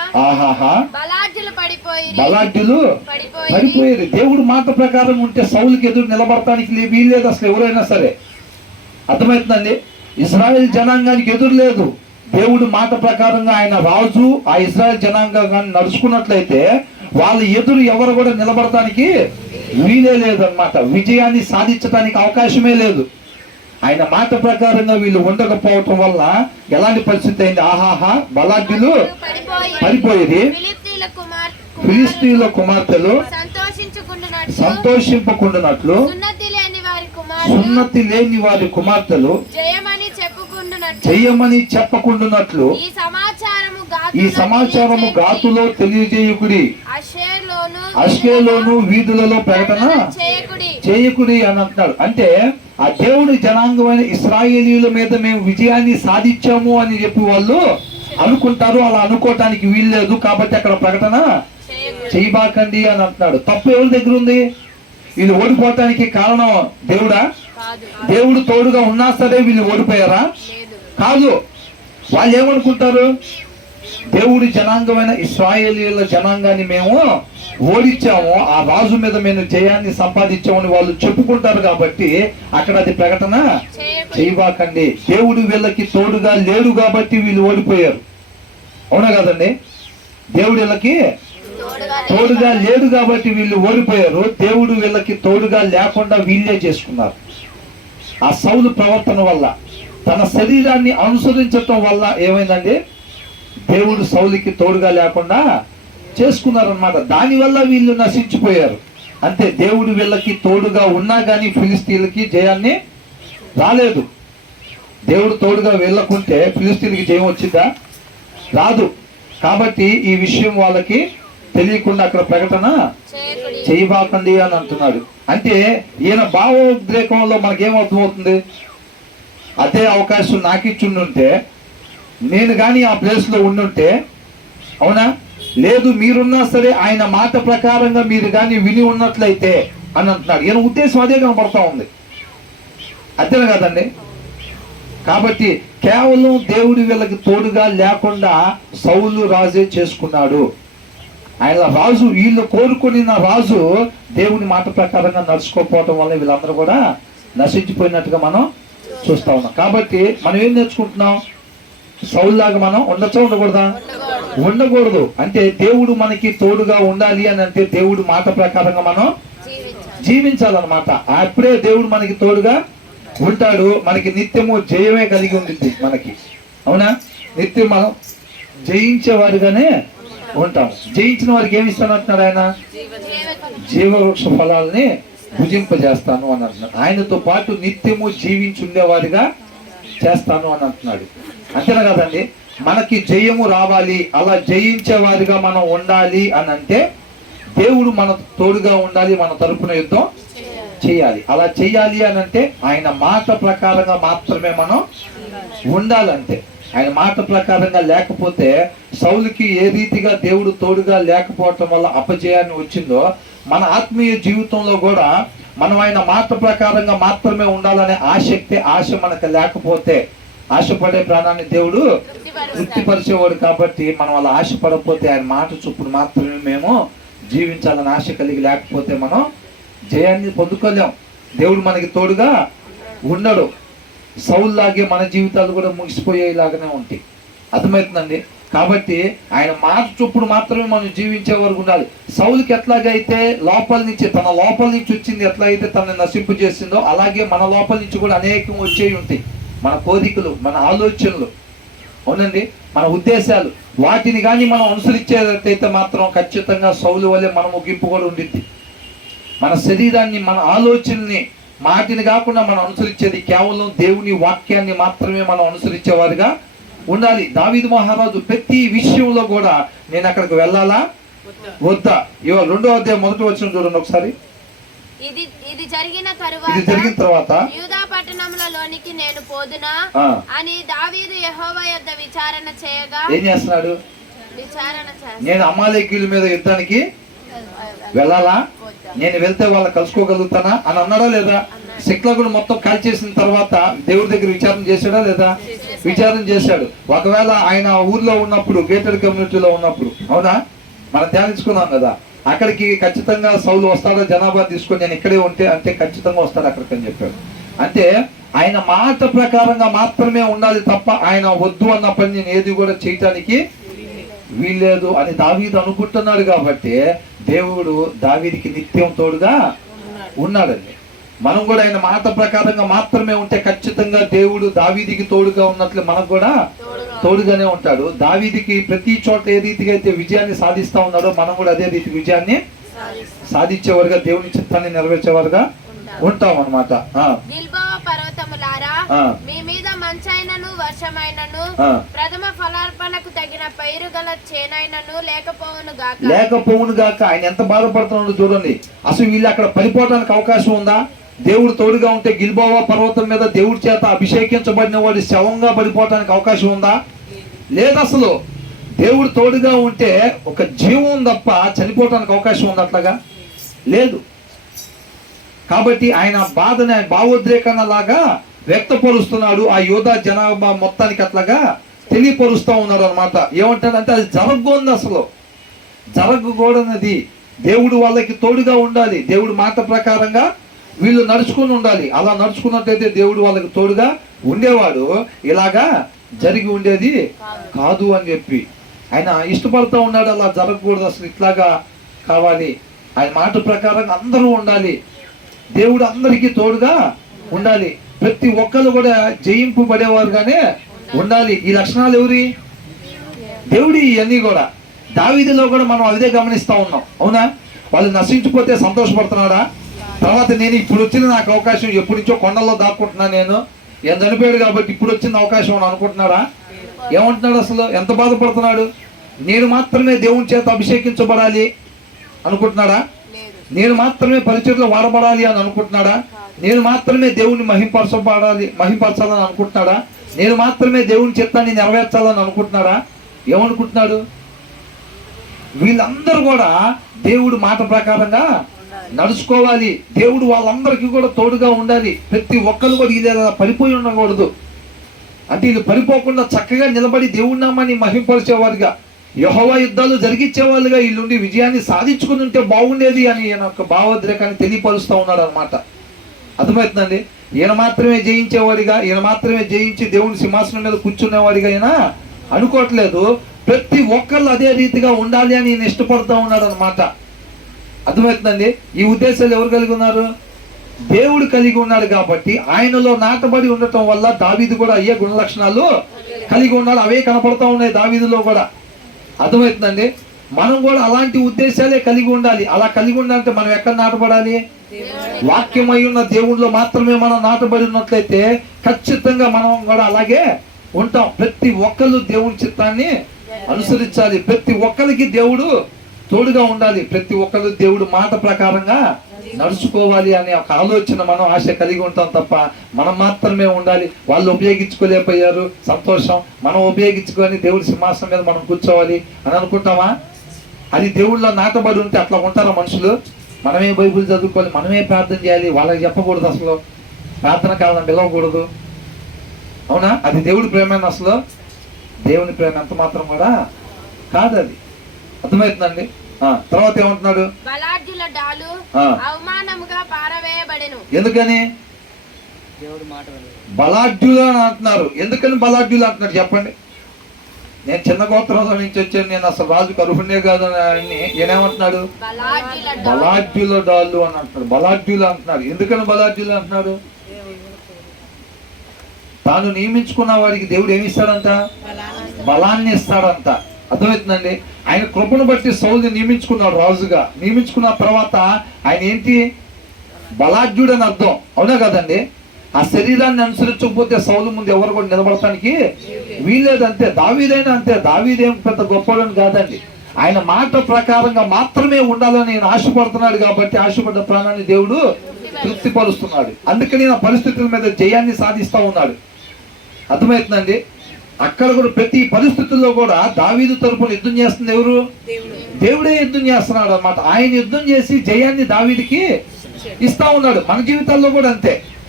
ఆహాహా బలాఢ్యులు పడిపోయి బలాఢ్యులు పడిపోయారు. దేవుడు మాట ప్రకారం ఉంటే సౌలుకి ఎదురు నిలబడటానికి వీల్లేదు అసలు ఎవరైనా సరే. అర్థమవుతుందండి? ఇశ్రాయేల్ జనాంగానికి ఎదురు లేదు. దేవుడు మాట ప్రకారంగా ఆయన రాజు ఆ ఇశ్రాయేల్ జనాంగాన్ని నడుచుకున్నట్లయితే వాళ్ళ ఎదురు ఎవరు కూడా నిలబడటానికి వీలే లేదన్నమాట. విజయాన్ని సాధించడానికి అవకాశమే లేదు. ఆయన మాట ప్రకారంగా వీళ్ళు ఉండకపోవటం వల్ల ఎలాంటి పరిస్థితి అయింది? ఆహాహా బలాఢ్యులు పడిపోయేది. ఫిలిష్తీయుల కుమార్తెలు సంతోషింపకుండునట్లు సున్నతి లేని వారి కుమార్తెలు జయమని చెప్పకుండునట్లు ఈ సమాచారము గాతులో తెలియజేయుకుడి, అష్కేలోను వీధులలో ప్రకటన చేయకుడి అని అంటున్నాడు. అంటే ఆ దేవుని జనాంగమైన ఇశ్రాయేలీయుల మీద మేము విజయాన్ని సాధించాము అని చెప్పి వాళ్ళు అనుకుంటారు. అలా అనుకోవటానికి వీల్లేదు. కాబట్టి అక్కడ ప్రకటన చేయబాకండి అని అంటున్నాడు. తప్పు ఎవరి దగ్గర ఉంది? వీళ్ళు ఓడిపోవటానికి కారణం దేవుడా? దేవుడు తోడుగా ఉన్నా సరే వీళ్ళు ఓడిపోయారా? కాదు. వాళ్ళు ఏమనుకుంటారు? దేవుడి జనాంగమైన ఇశ్రాయేలీయుల జనాంగాన్ని మేము ఓడించాము, ఆ రాజు మీద మేము జయాన్ని సంపాదించామని వాళ్ళు చెప్పుకుంటారు. కాబట్టి అక్కడ అది ప్రకటన చేయబాకండి. దేవుడు వీళ్ళకి తోడుగా లేడు కాబట్టి వీళ్ళు ఓడిపోయారు. అవునా కదండి? దేవుడు వీళ్ళకి తోడుగా లేడు కాబట్టి వీళ్ళు ఓడిపోయారు. దేవుడు వీళ్ళకి తోడుగా లేకుండా వీళ్ళే చేసుకున్నారు. ఆ సౌలు ప్రవర్తన వల్ల, తన శరీరాన్ని అనుసరించటం వల్ల ఏమైందండి? దేవుడు సౌలుకి తోడుగా లేకుండా చేసుకున్నారనమాట. దానివల్ల వీళ్ళు నశించిపోయారు. అంతే. దేవుడు వీళ్ళకి తోడుగా ఉన్నా కానీ ఫిలిస్తీన్లకి జయాన్ని రాలేదు. దేవుడు తోడుగా వెళ్ళకుంటే ఫిలిస్తీన్లకి జయం వచ్చిందా? రాదు. కాబట్టి ఈ విషయం వాళ్ళకి తెలియకుండా అక్కడ ప్రకటన చేయబాకండి అని అంటున్నాడు. అంటే ఈయన భావోద్రేకంలో మనకేమర్థమవుతుంది? అదే అవకాశం నాకు ఇచ్చుండుంటే, నేను కానీ ఆ ప్లేస్లో ఉండుంటే, అవునా? లేదు, మీరున్నా సరే ఆయన మాట ప్రకారంగా మీరు కానీ విని ఉన్నట్లయితే అని అంటున్నాడు. ఈయన ఉద్దేశం అదే కనపడతా ఉంది. అంతేనా కదండి? కాబట్టి కేవలం దేవుడి వీళ్ళకి తోడుగా లేకుండా సౌలు రాజే చేసుకున్నాడు. ఆయన రాజు, వీళ్ళు కోరుకున్న రాజు దేవుని మాట ప్రకారంగా నడుచుకోకపోవటం వల్ల వీళ్ళందరూ కూడా నశించిపోయినట్టుగా మనం చూస్తా ఉన్నాం. కాబట్టి మనం ఏం నేర్చుకుంటున్నాం? సౌలులాగా మనం ఉండొచ్చా ఉండకూడదా? ఉండకూడదు. అంటే దేవుడు మనకి తోడుగా ఉండాలి అని అంటే దేవుడు మాట ప్రకారంగా మనం జీవించాలన్నమాట. అప్పుడే దేవుడు మనకి తోడుగా ఉంటాడు. మనకి నిత్యము జయమే కలిగి ఉంటుంది మనకి. అవునా? నిత్యం మనం జయించేవారుగానే ఉంటాం. జయించిన వారికి ఏమి ఇస్తాను అంటున్నాడు ఆయన? జీవవృక్ష ఫలాలని భుజింపజేస్తాను అని అంటున్నాడు. ఆయనతో పాటు నిత్యము జీవించుండేవారిగా చేస్తాను అని అంటున్నాడు. అంతేనా కదండి? మనకి జయము రావాలి, అలా జయించేవారిగా మనం ఉండాలి అని అంటే దేవుడు మన తోడుగా ఉండాలి, మన తరపున యుద్ధం చేయాలి. అలా చేయాలి అని అంటే ఆయన మాట ప్రకారంగా మాత్రమే మనం ఉండాలంటే. ఆయన మాట ప్రకారంగా లేకపోతే సౌలుకి ఏ రీతిగా దేవుడు తోడుగా లేకపోవటం వల్ల అపజయాన్ని వచ్చిందో, మన ఆత్మీయ జీవితంలో కూడా మనం ఆయన మాట ప్రకారంగా మాత్రమే ఉండాలనే ఆశ మనకు లేకపోతే, ఆశపడే ప్రాణాన్ని దేవుడు తృప్తిపరిచేవాడు. కాబట్టి మనం అలా ఆశపడకపోతే, ఆయన మాట చొప్పున మాత్రమే మేము జీవించాలని ఆశ కలిగి లేకపోతే మనం జయాన్ని పొందుకోలేం. దేవుడు మనకి తోడుగా ఉండడు. సౌలులాగే మన జీవితాలు కూడా ముగిసిపోయేలాగానే ఉంటాయి. అర్థమవుతుందండి? కాబట్టి ఆయన మాట చొప్పుడు మాత్రమే మనం జీవించే వరకు ఉండాలి. సౌలుకి ఎట్లాగైతే లోపల నుంచి, తన లోపల నుంచి వచ్చింది ఎట్లయితే తనని నశింపు చేసిందో, అలాగే మన లోపల నుంచి కూడా అనేకం వచ్చేవి ఉంటాయి. మన కోరికలు, మన ఆలోచనలు, అవునండి, మన ఉద్దేశాలు, వాటిని కానీ మనం అనుసరించేటైతే మాత్రం ఖచ్చితంగా సౌలు వల్లే మన ముగింపు కూడా ఉండిద్ది. మన శరీరాన్ని, మన ఆలోచనని, మాటిని కాకుండా మనం అనుసరించేది కేవలం దేవుని వాక్యాన్ని మాత్రమే మనం అనుసరించేవారుగా ఉండాలి. దావీదు మహారాజు ప్రతి విషయంలో కూడా నేను అక్కడికి వెళ్ళాలా వద్దా? ఇవాళ 2వ అధ్యాయం 1వ వచనం చూడండి ఒకసారి. ఇది జరిగిన తర్వాత యూదా పట్టణములలోనికి నేను పోదునా అని దావీదు యెహోవా యొద్ద విచారణ చేయగా, ఏం చేస్తున్నాడు? నేను అమాలేకీయుల మీద యుద్ధానికి వెళ్ళాలా? నేను వెళ్తే వాళ్ళు కలుసుకోగలుగుతానా అని అన్నాడా లేదా? సిక్లగుడు మొత్తం కాల్చేసిన తర్వాత దేవుడి దగ్గర విచారణ చేశాడా లేదా? విచారణ చేశాడు. ఒకవేళ ఆయన ఊర్లో ఉన్నప్పుడు, గేటెడ్ కమ్యూనిటీలో ఉన్నప్పుడు, అవునా, మనం ధ్యానించుకున్నాం కదా, అక్కడికి ఖచ్చితంగా సౌలు వస్తాడో జనాభా తీసుకొని నేను ఇక్కడే ఉంటే అంటే ఖచ్చితంగా వస్తాడు అక్కడికి అని చెప్పాడు. అంటే ఆయన మాట ప్రకారంగా మాత్రమే ఉండాలి తప్ప ఆయన వద్దు అన్న పని నేను ఏది కూడా చేయటానికి వీల్లేదు అని దావీదు అనుకుంటున్నాడు. కాబట్టి దేవుడు దావీదికి నిత్యం తోడుగా ఉన్నాడండి. మనం కూడా ఆయన మాట ప్రకారంగా మాత్రమే ఉంటే ఖచ్చితంగా దేవుడు దావీదికి తోడుగా ఉన్నట్లు మనకు కూడా తోడుగానే ఉంటాడు. దావీదికి ప్రతి చోట ఏ రీతిగా అయితే విజయాన్ని సాధిస్తా ఉన్నాడో మనం కూడా అదే రీతి విజయాన్ని సాధించేవారుగా, దేవుని చిత్తాన్ని నెరవేర్చేవారుగా ఉంటాం అన్నమాట. గిల్బోవ పర్వతములారా, మీ మీద మంచైనను వర్షమైనను ప్రథమ ఫలార్పణకు తగిన పైరు గల చేనైనను లేకపోవును గాక. ఆయన ఎంత బాధపడుతున్నాడో చూడండి. అసలు వీళ్ళు అక్కడ పడిపోవడానికి అవకాశం ఉందా? దేవుడు తోడుగా ఉంటే గిల్బోవ పర్వతం మీద దేవుడి చేత అభిషేకించబడిన వాడి శవంగా పడిపోవడానికి అవకాశం ఉందా? లేదు. అసలు దేవుడు తోడుగా ఉంటే ఒక జీవం తప్ప చనిపోవడానికి అవకాశం ఉంది అట్లాగా? లేదు. కాబట్టి ఆయన బాధని భావోద్రేకన లాగా వ్యక్తపరుస్తున్నాడు. ఆ యోధా జనాభా మొత్తానికి అట్లాగా తెలియపరుస్తూ ఉన్నారు అనమాట. ఏమంటాడంటే అది జరగకూడదు, అసలు జరగకూడనది. దేవుడు వాళ్ళకి తోడుగా ఉండాలి. దేవుడు మాట ప్రకారంగా వీళ్ళు నడుచుకుని ఉండాలి. అలా నడుచుకున్నట్టయితే దేవుడు వాళ్ళకి తోడుగా ఉండేవాడు. ఇలాగా జరిగి ఉండేది కాదు అని చెప్పి ఆయన ఇష్టపడుతూ ఉన్నాడు. అలా జరగకూడదు, అసలు ఇట్లాగా కావాలి. ఆయన మాట ప్రకారంగా అందరూ ఉండాలి. దేవుడు అందరికీ తోడుగా ఉండాలి. ప్రతి ఒక్కరు కూడా జయింపు పడేవారుగానే ఉండాలి. ఈ లక్షణాలు ఎవరి? దేవుడి. ఇవన్నీ కూడా దావీదులో కూడా మనం అదే గమనిస్తా ఉన్నాం. అవునా? వాళ్ళు నశించిపోతే సంతోషపడుతున్నాడా? తర్వాత నేను ఇప్పుడు వచ్చిన నాకు అవకాశం, ఎప్పటి నుంచో కొండల్లో దాక్కుంటున్నా, నేను చనిపోయాడు కాబట్టి ఇప్పుడు వచ్చిన అవకాశం అని అనుకుంటున్నాడా? ఏమంటున్నాడు? అసలు ఎంత బాధపడుతున్నాడు? నేను మాత్రమే దేవుని చేత అభిషేకించబడాలి అనుకుంటున్నాడా? నేను మాత్రమే పరిచర్లో వాడబడాలి అని అనుకుంటున్నాడా? నేను మాత్రమే దేవుని మహింపరచాలని అనుకుంటున్నాడా? నేను మాత్రమే దేవుని చిత్తాన్ని నెరవేర్చాలని అనుకుంటున్నాడా? ఏమనుకుంటున్నాడు? వీళ్ళందరూ కూడా దేవుడు మాట ప్రకారంగా నడుచుకోవాలి. దేవుడు వాళ్ళందరికీ కూడా తోడుగా ఉండాలి. ప్రతి ఒక్కరు కూడా ఇది పడిపోయి ఉండకూడదు. అంటే వీళ్ళు పడిపోకుండా చక్కగా నిలబడి దేవుడి నామాన్ని మహింపరిచేవారుగా, యెహోవా యుద్ధాలు జరిగించేవాళ్ళుగా వీళ్ళుండి విజయాన్ని సాధించుకుని ఉంటే బాగుండేది అని ఈయన యొక్క భావోద్రేకాన్ని తెలియపరుస్తూ ఉన్నాడు అనమాట. అర్థమవుతుందండి? ఈయన మాత్రమే జయించేవాడిగా, ఈయన మాత్రమే జయించి దేవుని సింహాసనం మీద కూర్చునేవాడిగా ఈయన అనుకోవట్లేదు. ప్రతి ఒక్కళ్ళు అదే రీతిగా ఉండాలి అని ఈయన ఇష్టపడుతూ ఉన్నాడు అనమాట. అర్థమవుతుందండి? ఈ ఉద్దేశాలు ఎవరు కలిగి ఉన్నారు? దేవుడు కలిగి ఉన్నాడు. కాబట్టి ఆయనలో నాటబడి ఉండటం వల్ల దావీదు కూడా అయ్యే గుణ లక్షణాలు కలిగి ఉన్నాడు. అవే కనపడుతూ ఉన్నాయి దావీదులో కూడా. అర్థమవుతుందండి? మనం కూడా అలాంటి ఉద్దేశాలే కలిగి ఉండాలి. అలా కలిగి ఉండాలంటే మనం ఎక్కడ నాటబడాలి? వాక్యమై ఉన్న దేవుడిలో మాత్రమే మనం నాటబడి ఉన్నట్లయితే ఖచ్చితంగా మనం కూడా అలాగే ఉంటాం. ప్రతి ఒక్కరు దేవుని చిత్తాన్ని అనుసరించాలి. ప్రతి ఒక్కరికి దేవుడు తోడుగా ఉండాలి. ప్రతి ఒక్కరు దేవుడు మాట ప్రకారంగా నడుచుకోవాలి అనే ఒక ఆలోచన, మనం ఆశ కలిగి ఉంటాం తప్ప మనం మాత్రమే ఉండాలి. వాళ్ళు ఉపయోగించుకోలేకపోయారు, సంతోషం. మనం ఉపయోగించుకొని దేవుడి సింహాసనం మీద మనం కూర్చోవాలి అని అనుకుంటామా? అది దేవుళ్ళలో నాటబడి ఉంటే అట్లా ఉంటారా మనుషులు? మనమే బైబిల్ చదువుకోవాలి, మనమే ప్రార్థన చేయాలి. వాళ్ళకి చెప్పకూడదు, అసలు ప్రార్థన కాదని పిలవకూడదు. అవునా? అది దేవుడి ప్రేమ? అసలు దేవుని ప్రేమ ఎంత మాత్రం కూడా కాదు అది. అర్థమవుతుందండి? తర్వాత ఏమంటున్నాడు? బలాఢ్యుల డాలు అవమానముగా పారవేయబడెను. ఎందుకని బలాఢ్యులు అని అంటున్నారు? ఎందుకని బలాఢ్యులు అంటున్నాడు చెప్పండి? నేను చిన్న గోత్రంలో నుంచి వచ్చాను, నేను అసలు రాజుకు అర్హుడే కాదు అని ఏమంటున్నాడు? బలాఢ్యుల డాళ్ళు అని అంటున్నాడు. బలాఢ్యులు అంటున్నాడు. ఎందుకని బలాఢ్యులు అంటున్నాడు? తాను నియమించుకున్న వాడికి దేవుడు ఏమి ఇస్తాడంట? బలాన్ని ఇస్తాడంట. అర్థమవుతుందండి? ఆయన కృపను బట్టి సౌలుని నియమించుకున్నాడు రాజుగా. నియమించుకున్న తర్వాత ఆయన ఏంటి? బలాఢ్యుడు అని అర్థం. అవునా కదండి? ఆ శరీరాన్ని అనుసరించకపోతే సౌలు ముందు ఎవరు కూడా నిలబడటానికి వీల్లేదు. అంతే. దావీదైనా అంతే. దావీదేం పెద్ద గొప్పవాడని కాదండి. ఆయన మాట ప్రకారంగా మాత్రమే ఉండాలని ఆయన ఆశపడుతున్నాడు. కాబట్టి ఆశపడ్డ ప్రాణాన్ని దేవుడు తృప్తిపరుస్తున్నాడు. అందుకని ఆ పరిస్థితుల మీద జయాన్ని సాధిస్తూ ఉన్నాడు. అర్థమవుతుందండి? అక్కడ కూడా ప్రతి పరిస్థితుల్లో కూడా దావీదు తరపున యుద్ధం చేస్తుంది ఎవరు? దేవుడే యుద్ధం చేస్తున్నాడు అన్నమాట. ఆయన యుద్ధం చేసి జయాన్ని దావీదుకి ఇస్తా ఉన్నాడు. మన జీవితాల్లో కూడా అంతే.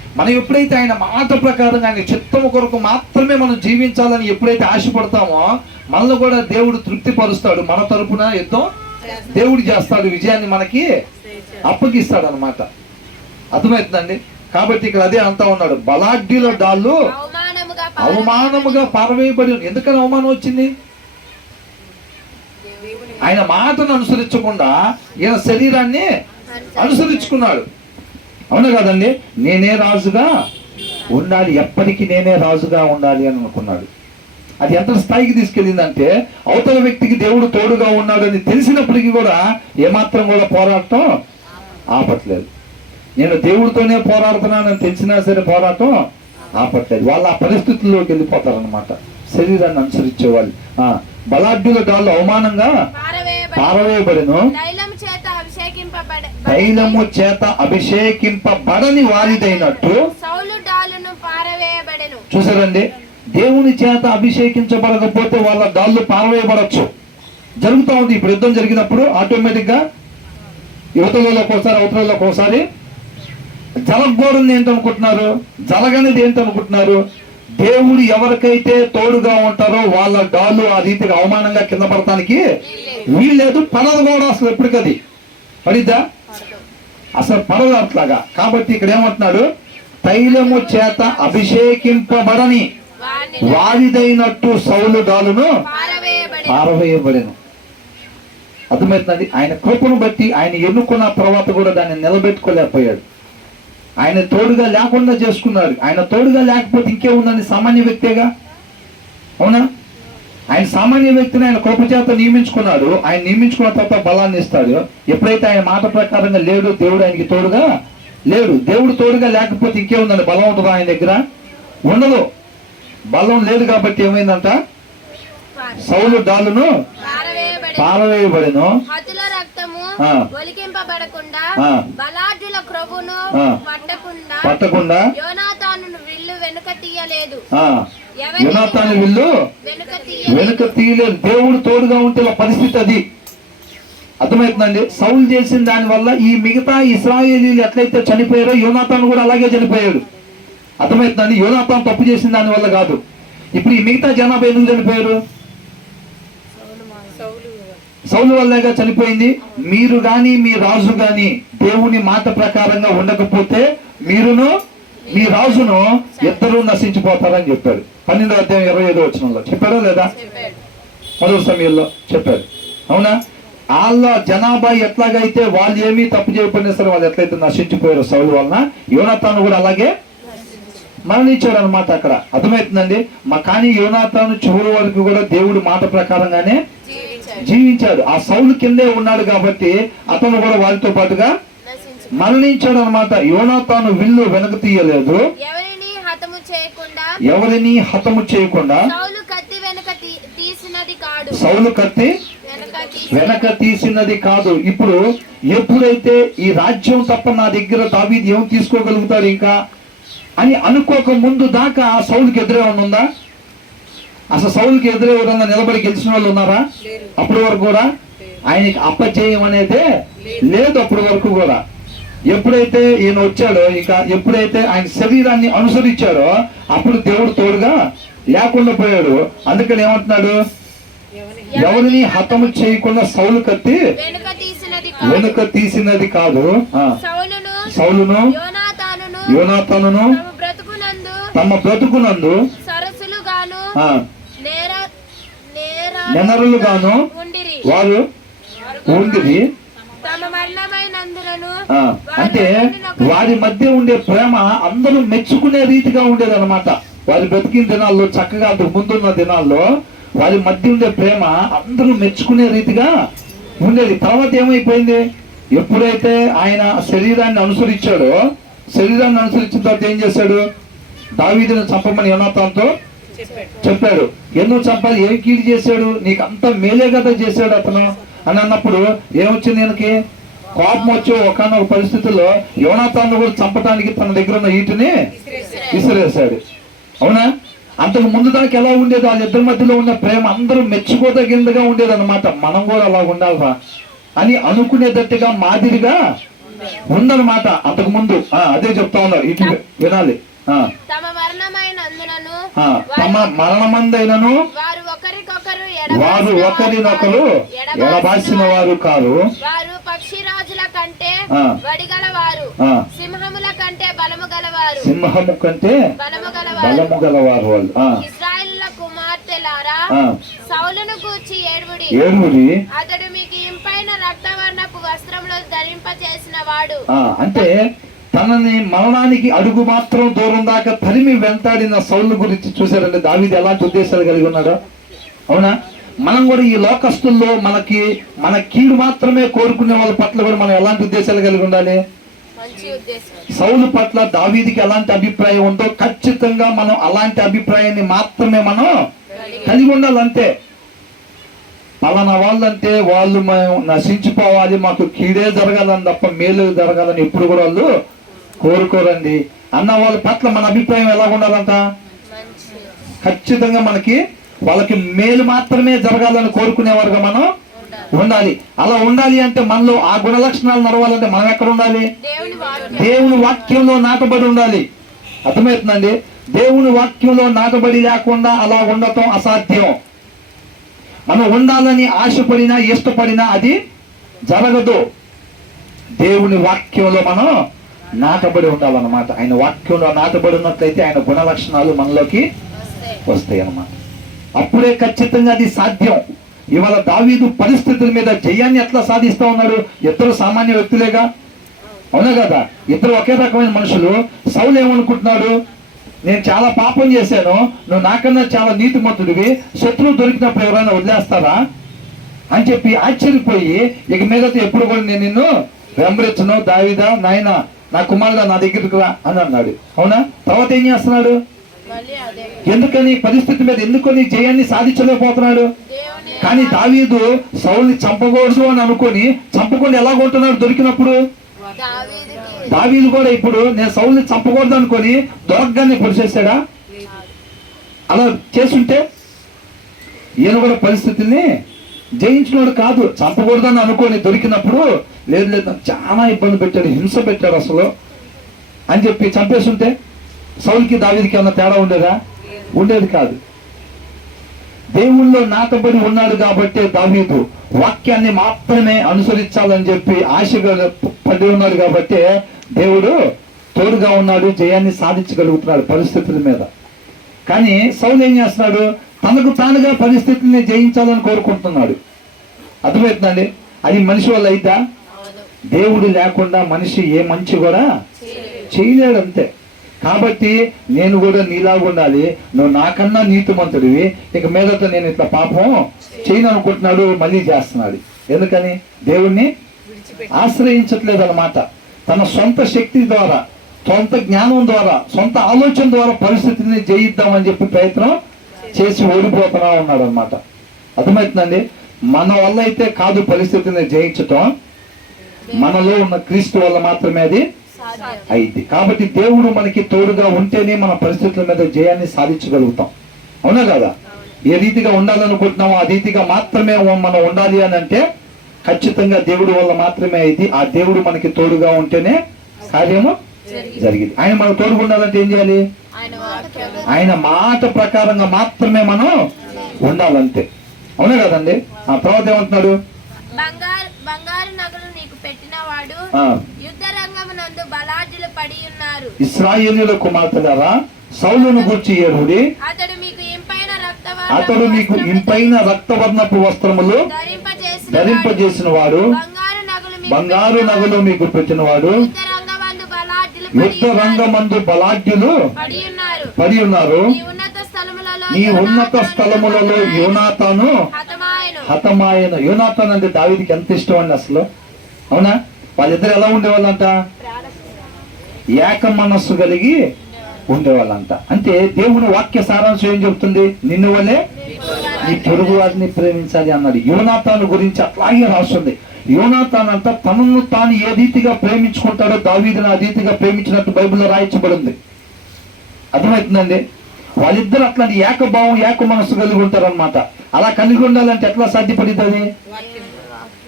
మనం ఎప్పుడైతే ఆయన మాట ప్రకారంగా ఆయన చిత్తము కొరకు మాత్రమే మనం జీవించాలని ఎప్పుడైతే ఆశపడతామో మనల్ని కూడా దేవుడు తృప్తి పరుస్తాడు. మన తరపున యుద్ధం దేవుడు చేస్తాడు, విజయాన్ని మనకి అప్పగిస్తాడు అనమాట. అర్థమవుతుందండి? కాబట్టి ఇక్కడ అదే అంతా ఉన్నాడు, బలాఢ్యుల డాళ్ళు అవమానముగా పారవేయబడి. ఎందుకని అవమానం వచ్చింది? ఆయన మాటను అనుసరించకుండా ఈయన శరీరాన్ని అనుసరించుకున్నాడు. అవునా కదండి? నేనే రాజుగా ఉండాలి, ఎప్పటికీ నేనే రాజుగా ఉండాలి అని అనుకున్నాడు. అది ఎంత స్థాయికి తీసుకెళ్ళిందంటే అవతల వ్యక్తికి దేవుడు తోడుగా ఉన్నాడు అని తెలిసినప్పటికీ కూడా ఏమాత్రం కూడా పోరాటం ఆపట్లేదు. నేను దేవుడితోనే పోరాడుతున్నానని తెలిసినా సరే పోరాటం ఆపట్లేదు. వాళ్ళు ఆ పరిస్థితుల్లోకి వెళ్ళిపోతారనమాట, శరీరాన్ని అనుసరించే వాళ్ళు. బలాఢ్యుల డాళ్ళు అవమానంగా పారవేయబడెను, తైలము చేత అభిషేకింపబడని వారిదైనట్టు. చూసారండి, దేవుని చేత అభిషేకించబడకపోతే వాళ్ళ డాళ్ళు పారవేయబడచ్చు. జరుగుతూ ఉంది. ఇప్పుడు యుద్ధం జరిగినప్పుడు ఆటోమేటిక్ గా యువతలలోకి ఒకసారి అవతలలోకి ఒకసారి జరగకూడదు ఏంటనుకుంటున్నారు, జరగనిది ఏంటనుకుంటున్నారు. దేవుడు ఎవరికైతే తోడుగా ఉంటారో వాళ్ళ డాళ్ళు ఆ రీతిగా అవమానంగా కింద పడటానికి వీల్లేదు. పడదు కూడా అసలు. ఎప్పటికది పడిద్దా? అసలు పడదు అట్లాగా. కాబట్టి ఇక్కడ ఏమంటున్నాడు, తైలము చేత అభిషేకింపబడని వారిదైనట్టు సౌలు డాలును పారవేయబడెను. అర్థమవుతుంది? ఆయన కృపను బట్టి ఆయన ఎన్నుకున్న తర్వాత కూడా దాన్ని నిలబెట్టుకోలేకపోయాడు. ఆయన తోడుగా లేకుండా చేసుకున్నాడు. ఆయన తోడుగా లేకపోతే ఇంకేముందని? సామాన్య వ్యక్తిగా. అవునా? ఆయన సామాన్య వ్యక్తిని ఆయన కృప చేత నియమించుకున్నాడు. ఆయన నియమించుకున్న తర్వాత బలాన్ని ఇస్తాడు. ఎప్పుడైతే ఆయన మాట ప్రకారంగా లేడు, దేవుడు ఆయనకి తోడుగా లేడు. దేవుడు తోడుగా లేకపోతే ఇంకేముందని? బలం ఉంటుందా ఆయన దగ్గర? ఉండదు. బలం లేదు కాబట్టి ఏమైందంట, సౌలు డాలును పారవేయబడెను, పట్టకుండా యోనాతాను విల్లు వెనుక తీయలేదు. దేవుడు తోడుగా ఉంటే పరిస్థితి అది. అర్థమవుతుందండి? సౌలు చేసిన దాని వల్ల ఈ మిగతా ఇశ్రాయేలీలు ఎట్లయితే చనిపోయారో యోనాతాను కూడా అలాగే చనిపోయాడు. అర్థమవుతుందండి? యోనాతాను తప్పు చేసిన దాని వల్ల కాదు. ఇప్పుడు ఈ మిగతా జనాభా ఎందుకు చనిపోయారు? సౌలు వల్లేగా చనిపోయింది. మీరు గాని మీ రాజు గాని దేవుని మాట ప్రకారంగా ఉండకపోతే మీరును మీ రాజును ఇద్దరు నశించిపోతారని చెప్పాడు. 12వ అధ్యాయం 25వ వచనంలో చెప్పారా లేదా? మొదటి సమయంలో చెప్పారు. అవునా? వాళ్ళ జనాభా ఎట్లాగైతే వాళ్ళు ఏమీ తప్పు చేయకపోయినా సరే వాళ్ళు ఎట్లయితే నశించిపోయారు సౌలు వలన, యోనాతాను కూడా అలాగే మరణించాడు అనమాట. అక్కడ అర్థమవుతుందండి? కానీ యోనాతాను చివరి వరకు కూడా దేవుడి మాట ప్రకారంగానే జీవించాడు. ఆ సౌలు కిందే ఉన్నాడు కాబట్టి అతను కూడా వారితో పాటుగా మరణించాడు అనమాట. యోనాతాను విల్లు వెనక తీయలేదు, ఎవరిని హతము చేయకుండా. సౌలు కత్తి వెనక తీసినది కాదు. ఇప్పుడు ఎప్పుడైతే ఈ రాజ్యం తప్ప నా దగ్గర దావీదు ఏం తీసుకోగలుగుతాడు ఇంకా అని అనుకోక ముందు దాకా సౌలుకి ఎదురే ఉందా? అసలు సౌలుకి ఎదురే ఎవరన్నా నిలబడి గెలిచిన వాళ్ళు ఉన్నారా? అప్పటి వరకు కూడా ఆయనకి అపజయం అనేదే లేదు. అప్పటి వరకు కూడా ఎప్పుడైతే ఈయన వచ్చాడో, ఇంకా ఎప్పుడైతే ఆయన శరీరాన్ని అనుసరించాడో అప్పుడు దేవుడు తోడుగా లేకుండా పోయాడు. అందుకని ఏమంటున్నాడు, ఎవరిని హతము చేయకుండా సౌలు కత్తి వెనుక తీసినది కాదు. సౌలును యోనాతానును తమ బ్రతుకునందు నెనరులు గాను వారు ఉండిరి. అంటే వారి మధ్య ఉండే ప్రేమ అందరూ మెచ్చుకునే రీతిగా ఉండేది అనమాట. వారి బ్రతికిన దినాల్లో, చక్కగా అంతకు ముందున్న దినాల్లో వారి మధ్య ఉండే ప్రేమ అందరూ మెచ్చుకునే రీతిగా ఉండేది. తర్వాత ఏమైపోయింది, ఎప్పుడైతే ఆయన శరీరాన్ని అనుసరించాడో, శరీరాన్ని అనుసరించిన తర్వాత ఏం చేశాడు, దావీదును చంపమని యోనాతానుతో చెప్పాడు. ఎందుకు చంపాలి, ఏం కీడు చేశాడు, నీకు అంత మేలే కదా చేశాడు అతను అని అన్నప్పుడు ఏమొచ్చింది, ఈయనకి కోపం వచ్చి ఒకనొక పరిస్థితుల్లో యోనాతాను కూడా చంపడానికి తన దగ్గర ఉన్న ఈటుని విసిరేశాడు. అవునా? అంతకు ముందు దాకా ఎలా ఉండేది, వాళ్ళిద్దరి మధ్యలో ఉన్న ప్రేమ అందరూ మెచ్చుకోదగినదిగా ఉండేది అనమాట. మనం కూడా అలా ఉండాలిరా అని అనుకునేటట్టుగా మాదిరిగా ఉందన్నమాట అంతకు ముందు. అదే చెప్తా ఉన్నారు, ఇటు వినాలి. తమ మరణమైనందునను తమ మరణమందైనను వారు ఒకరినొకరు ఎడబాసిన వారు కారు. వారు పక్షిరాజుల కంటే వడిగలవారు, సింహముల కంటే బలము గలవారు, సింహము కంటే బలము గలవారు వాళ్ళు. ఇశ్రాయేలుల కుమార్తెలారా, సౌలును గూర్చి ఏడువుడి. అతడు మీకు ఇంపైన రక్తవర్ణపు వస్త్రములు ధరింపచేసిన వాడు. అంటే తనని మరణానికి అడుగు మాత్రం దూరం దాకా తరిమి వెంటాడిన సౌలు గురించి చూశారండి. దావీదు ఎలాంటి ఉద్దేశాలు కలిగి ఉన్నాడో. అవునా? మనం కూడా ఈ లోకస్తుల్లో మన కీడు మాత్రమే కోరుకునే వాళ్ళ పట్ల కూడా మనం ఎలాంటి ఉద్దేశాలు కలిగి ఉండాలి? సౌలు పట్ల దావీదుకి ఎలాంటి అభిప్రాయం ఉందో ఖచ్చితంగా మనం అలాంటి అభిప్రాయాన్ని మాత్రమే మనం కలిగి ఉండాలంతే. పలానా వాళ్ళంటే వాళ్ళు నశించిపోవాలి, మాకు కీడే జరగాలని తప్ప మేలు జరగాలని ఎప్పుడు కూడా వాళ్ళు కోరుకోరండి. అన్న వాళ్ళ పట్ల మన అభిప్రాయం ఎలా ఉండాలంట? ఖచ్చితంగా వాళ్ళకి మేలు మాత్రమే జరగాలని కోరుకునేవారుగా మనం ఉండాలి. అలా ఉండాలి అంటే మనలో ఆ గుణ లక్షణాలు నడవాలంటే మనం ఎక్కడ ఉండాలి? దేవుని వాక్యంలో నాటబడి ఉండాలి. అర్థమవుతుందండి? దేవుని వాక్యంలో నాటబడి లేకుండా అలా ఉండటం అసాధ్యం. మనం ఉండాలని ఆశపడినా ఇష్టపడినా అది జరగదు. దేవుని వాక్యంలో మనం నాటబడి ఉండాలన్నమాట. ఆయన వాక్యంలో నాటబడి ఉన్నట్లయితే ఆయన గుణ లక్షణాలు మనలోకి వస్తాయి అన్నమాట. అప్పుడే ఖచ్చితంగా అది సాధ్యం. ఇవాళ దావీదు పరిస్థితుల మీద జయాన్ని ఎట్లా సాధిస్తా ఉన్నాడు? ఇద్దరు సామాన్య వ్యక్తులేగా, అవునా కదా? ఇద్దరు ఒకే రకమైన మనుషులు. సౌలు ఏమనుకుంటున్నాడు? నేను చాలా పాపం చేశాను, నువ్వు నాకన్నా చాలా నీతిమంతుడివి, శత్రువు దొరికినప్పుడు ఎవరైనా వదిలేస్తారా అని చెప్పి ఆశ్చర్యపోయి ఇక మీదట ఎప్పుడు కూడా నేను నిన్ను వెంబడించను, దావీదా నాయన నా కుమారుడు నా దగ్గరికి రా అని అన్నాడు. అవునా? తర్వాత ఏం చేస్తున్నాడు? ఎందుకని పరిస్థితి మీద ఎందుకని జయాన్ని సాధించలేకపోతున్నాడు? కానీ దావీదు సౌల్ని చంపకూడదు అని అనుకొని చంపకుండా ఎలాగుంటున్నాడు దొరికినప్పుడు? దావీదు కూడా ఇప్పుడు నేను సౌల్ని చంపకూడదు అనుకొని దొరకగానే పొడిచేశాడా? అలా చేస్తుంటే ఈయన కూడా పరిస్థితిని జయించినోడు కాదు. చంపకూడదని అనుకొని దొరికినప్పుడు లేదు లేదు చాలా ఇబ్బంది పెట్టాడు, హింస పెట్టాడు అసలు అని చెప్పి చంపేస్తుంటే సౌలుకి దావీదుకి ఏమన్నా తేడా ఉండేదా? ఉండేది కాదు. దేవుళ్ళో నాటబడి ఉన్నాడు కాబట్టి దావీదు వాక్యాన్ని మాత్రమే అనుసరించాలని చెప్పి ఆశగా పడి ఉన్నాడు కాబట్టి దేవుడు తోడుగా ఉన్నాడు, జయాన్ని సాధించగలుగుతున్నాడు పరిస్థితుల మీద. కానీ సౌలు ఏం చేస్తున్నాడు? తనకు తానుగా పరిస్థితుల్ని జయించాలని కోరుకుంటున్నాడు. అర్థమవుతుందండి? అది మనిషి వల్ల అయిద్దా? దేవుడు లేకుండా మనిషి ఏ మంచి కూడా చేయలేడు, అంతే. కాబట్టి నేను కూడా నీలాగా ఉండాలి, నువ్వు నాకన్నా నీతిమంతుడివి, ఇక మీదట నేను ఇట్లా పాపం చేయను అనుకుంటున్నాడు, మళ్ళీ చేస్తున్నాడు. ఎందుకని? దేవుణ్ణి ఆశ్రయించట్లేదు అన్నమాట. తన సొంత శక్తి ద్వారా, సొంత జ్ఞానం ద్వారా, సొంత ఆలోచన ద్వారా పరిస్థితిని జయిద్దామని చెప్పి ప్రయత్నం చేసి ఓడిపోతున్నా ఉన్నాడు అనమాట. అర్థమవుతుందండి? మన వల్ల అయితే కాదు పరిస్థితిని జయించటం, మనలో ఉన్న క్రీస్తు వల్ల మాత్రమే అది అయింది. కాబట్టి దేవుడు మనకి తోడుగా ఉంటేనే మన పరిస్థితుల మీద జయాన్ని సాధించగలుగుతాం. అవునా కదా? ఏ రీతిగా ఉండాలనుకుంటున్నామో ఆ రీతిగా మాత్రమే మనం ఉండాలి అని అంటే ఖచ్చితంగా దేవుడు వల్ల మాత్రమే అయింది. ఆ దేవుడు మనకి తోడుగా ఉంటేనే కార్యము జరిగింది. ఆయన మనకు తోడుగా ఉండాలంటే ఏం చేయాలి? ఆయన మాట ప్రకారంగా మాత్రమే మనం ఉండాలంతే. అవునా కదండి? ఆ తర్వాత ఏమంటున్నాడు? బంగారు నగలు నీకు పెట్టినవాడు యుద్ధ రంగమునందు బలాఢ్యులు పడి ఉన్నారు. ఇశ్రాయేలీయుల కుమార్తెలారా, సౌలును గూర్చి ఏడుడి. అతడు మీకు ఇంపైన రక్తవర్ణపు వస్త్రములు ధరింపజేసిన వాడు, బంగారు నగలు మీకు పెట్టినవాడు, యుద్ధ రంగమందు బలాఢ్యులు పడి ఉన్నారు. నీ ఉన్నత స్థలములలో యోనాతాను హతమాయను. యోనాతాను అంటే దావీదుకి ఎంత ఇష్టం అండి అసలు. అవునా? వాళ్ళిద్దరు ఎలా ఉండేవాళ్ళంట? ఏక మనస్సు కలిగి ఉండేవాళ్ళంట. అంటే దేవుని వాక్య సారాంశం ఏం చెబుతుంది? నిన్ను వల్లే నీ పొరుగు వారిని ప్రేమించాలి అన్నాడు. యోనాతాను గురించి అట్లాగే రాస్తుంది. యోనాతాను అంతా తనను తాను ఏ రీతిగా ప్రేమించుకుంటాడో దావీదును ఆ రీతిగా ప్రేమించినట్టు బైబిల్లో రాయించబడింది. అర్థమవుతుందండి? వాళ్ళిద్దరు అట్లాంటి ఏకభావం ఏక మనస్సు కలిగి ఉంటారనమాట. అలా కలిగి ఉండాలంటే ఎట్లా సాధ్యపడుతుంది?